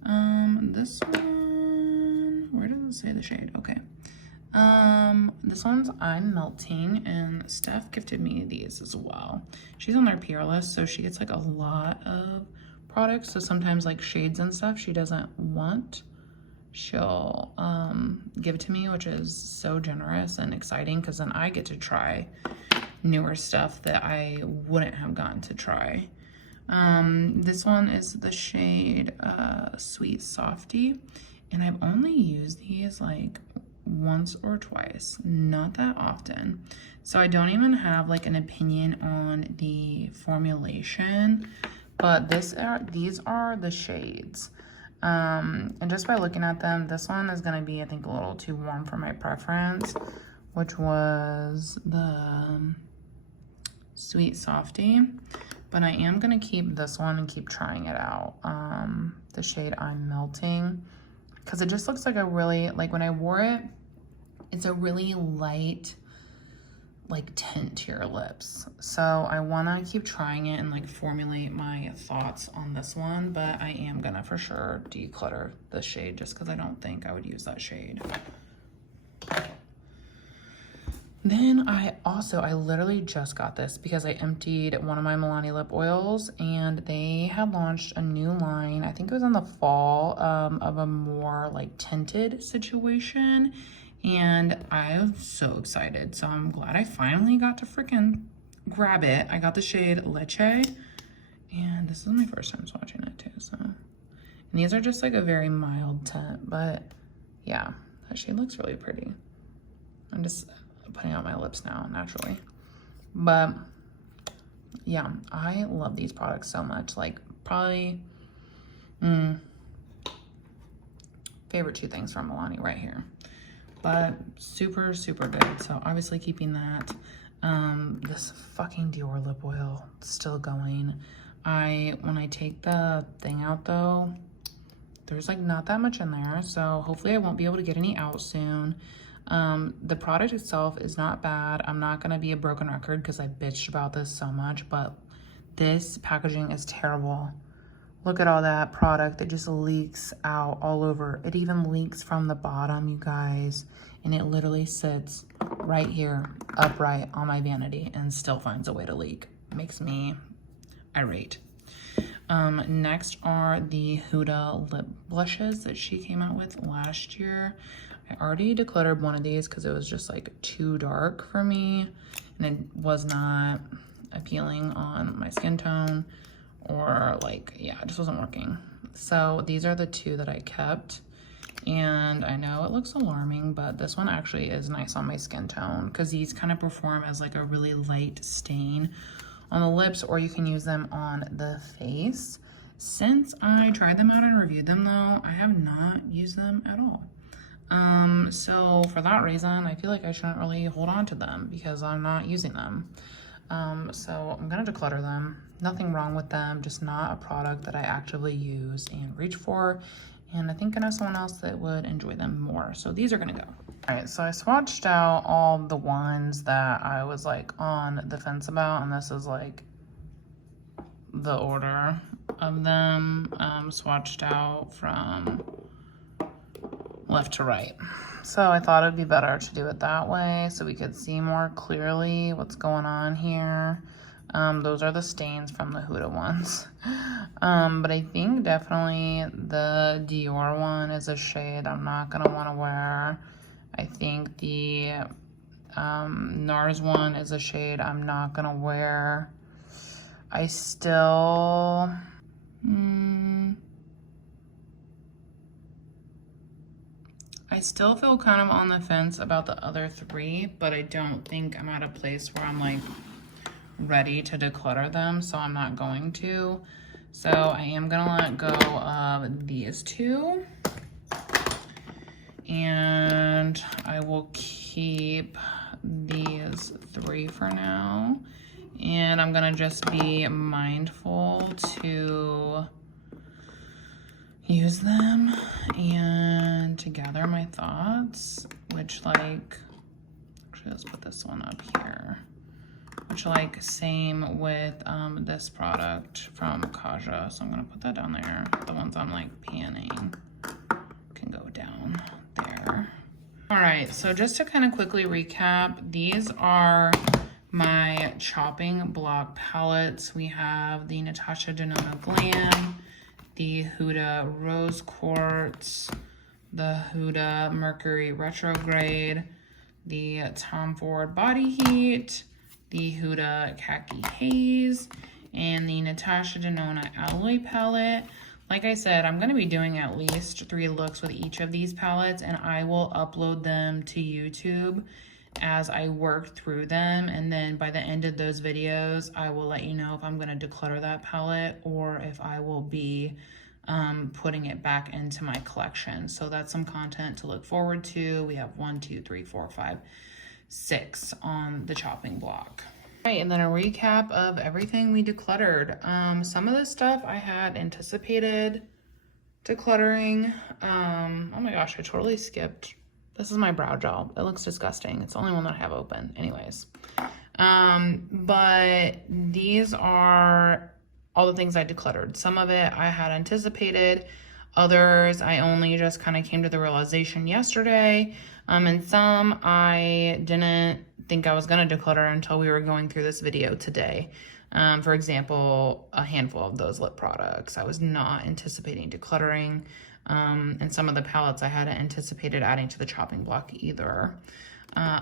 This one, where does it say the shade? Okay. This one's I'm Melting, and Steph gifted me these as well. She's on their PR list, so she gets like a lot of products. So sometimes like shades and stuff she doesn't want, she'll give to me, which is so generous and exciting because then I get to try newer stuff that I wouldn't have gotten to try. This one is the shade Sweet Softy, and I've only used these like once or twice, not that often, so I don't even have like an opinion on the formulation, but these are the shades. And just by looking at them, this one is going to be, I think, a little too warm for my preference, which was the Sweet Softy, but I am going to keep this one and keep trying it out. The shade I'm Melting, because it just looks like a really, like when I wore it, it's a really light like tint to your lips. So I want to keep trying it and like formulate my thoughts on this one, but I am gonna for sure declutter the shade just because I don't think I would use that shade. Then I literally just got this because I emptied one of my Milani lip oils, and they had launched a new line, I think it was in the fall, of a more like tinted situation, and I'm so excited. So I'm glad I finally got to freaking grab it. I got the shade Leche, and this is my first time swatching it too, so. And these are just like a very mild tint, but yeah, that shade looks really pretty. I'm just putting on my lips now naturally, but yeah, I love these products so much. Like probably favorite two things from Milani right here, but super good. So obviously keeping that. This fucking Dior lip oil still going. When I take the thing out though, there's like not that much in there, so hopefully I won't be able to get any out soon. The product itself is not bad. I'm not gonna be a broken record because I bitched about this so much, but this packaging is terrible. Look at all that product. It just leaks out all over. It even leaks from the bottom, you guys, and it literally sits right here upright on my vanity and still finds a way to leak. Makes me irate. Next are the Huda lip blushes that she came out with last year. I already decluttered one of these because it was just like too dark for me and it was not appealing on my skin tone, or like, yeah, it just wasn't working. So these are the two that I kept, and I know it looks alarming, but this one actually is nice on my skin tone because these kind of perform as like a really light stain on the lips, or you can use them on the face. Since I tried them out and reviewed them though, I have not used them at all. So for that reason, I feel like I shouldn't really hold on to them because I'm not using them. So I'm gonna declutter them. Nothing wrong with them, just not a product that I actively use and reach for. And I think I know someone else that would enjoy them more. So these are gonna go. All right, so I swatched out all the ones that I was like on the fence about, and this is like the order of them, swatched out from left to right. So I thought it'd be better to do it that way so we could see more clearly what's going on here. Those are the stains from the Huda ones. But I think definitely the Dior one is a shade I'm not gonna wanna wear. I think the NARS one is a shade I'm not gonna wear. I still, I still feel kind of on the fence about the other three, but I don't think I'm at a place where I'm like ready to declutter them, so I'm not going to. So I am gonna let go of these two. and I will keep these 3 for now. And I'm gonna just be mindful to use them and to gather my thoughts, which like, actually let's put this one up here, which like same with this product from NATASHA. So I'm gonna put that down there. The ones I'm like panning can go down there. All right, so just to kind of quickly recap, these are my chopping block palettes. We have the NATASHA DENONA Glam, the Huda Rose Quartz, the Huda Mercury Retrograde, the Tom Ford Body Heat, the Huda Khaki Haze, and the NATASHA DENONA Alloy Palette. Like I said, I'm going to be doing at least 3 looks with each of these palettes, and I will upload them to YouTube as I work through them. And then by the end of those videos, I will let you know if I'm going to declutter that palette or if I will be putting it back into my collection. So that's some content to look forward to. We have 1, 2, 3, 4, 5, 6 on the chopping block. Right, and then a recap of everything we decluttered. Some of this stuff I had anticipated decluttering. Oh my gosh, I totally skipped. This is my brow gel. It looks disgusting. It's the only one that I have open. Anyways. But these are all the things I decluttered. Some of it I had anticipated. Others I only just kind of came to the realization yesterday. And some I didn't think I was going to declutter until we were going through this video today. For example, a handful of those lip products I was not anticipating decluttering. And some of the palettes I hadn't anticipated adding to the chopping block either.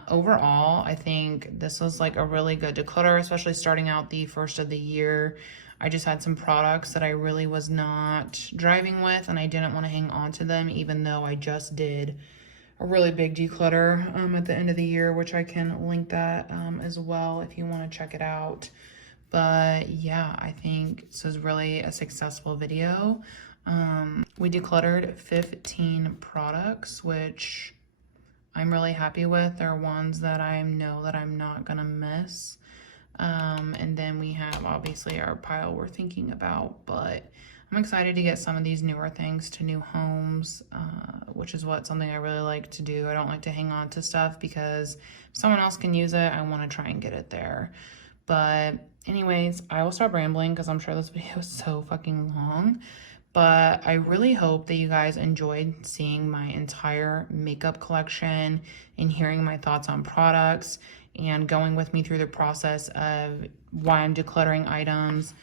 Overall, I think this was like a really good declutter, especially starting out the first of the year. I just had some products that I really was not driving with, and I didn't want to hang on to them, even though I just did a really big declutter at the end of the year, which I can link that as well if you want to check it out. But yeah, I think this is really a successful video. We decluttered 15 products, which I'm really happy with. They're ones that I know that I'm not gonna miss. And then we have obviously our pile we're thinking about, but I'm excited to get some of these newer things to new homes, which is something I really like to do. I don't like to hang on to stuff because if someone else can use it, I want to try and get it there. But anyways, I will stop rambling because I'm sure this video is so fucking long. But I really hope that you guys enjoyed seeing my entire makeup collection and hearing my thoughts on products and going with me through the process of why I'm decluttering items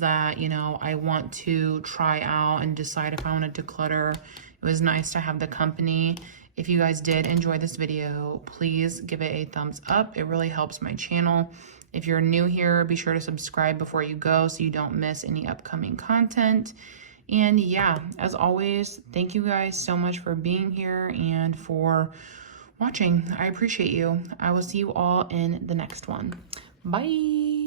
that, you know, I want to try out and decide if I want to declutter. It was nice to have the company. If you guys did enjoy this video, please give it a thumbs up. It really helps my channel. If you're new here, be sure to subscribe before you go so you don't miss any upcoming content. And yeah, as always, thank you guys so much for being here and for watching. I appreciate you. I will see you all in the next one. Bye.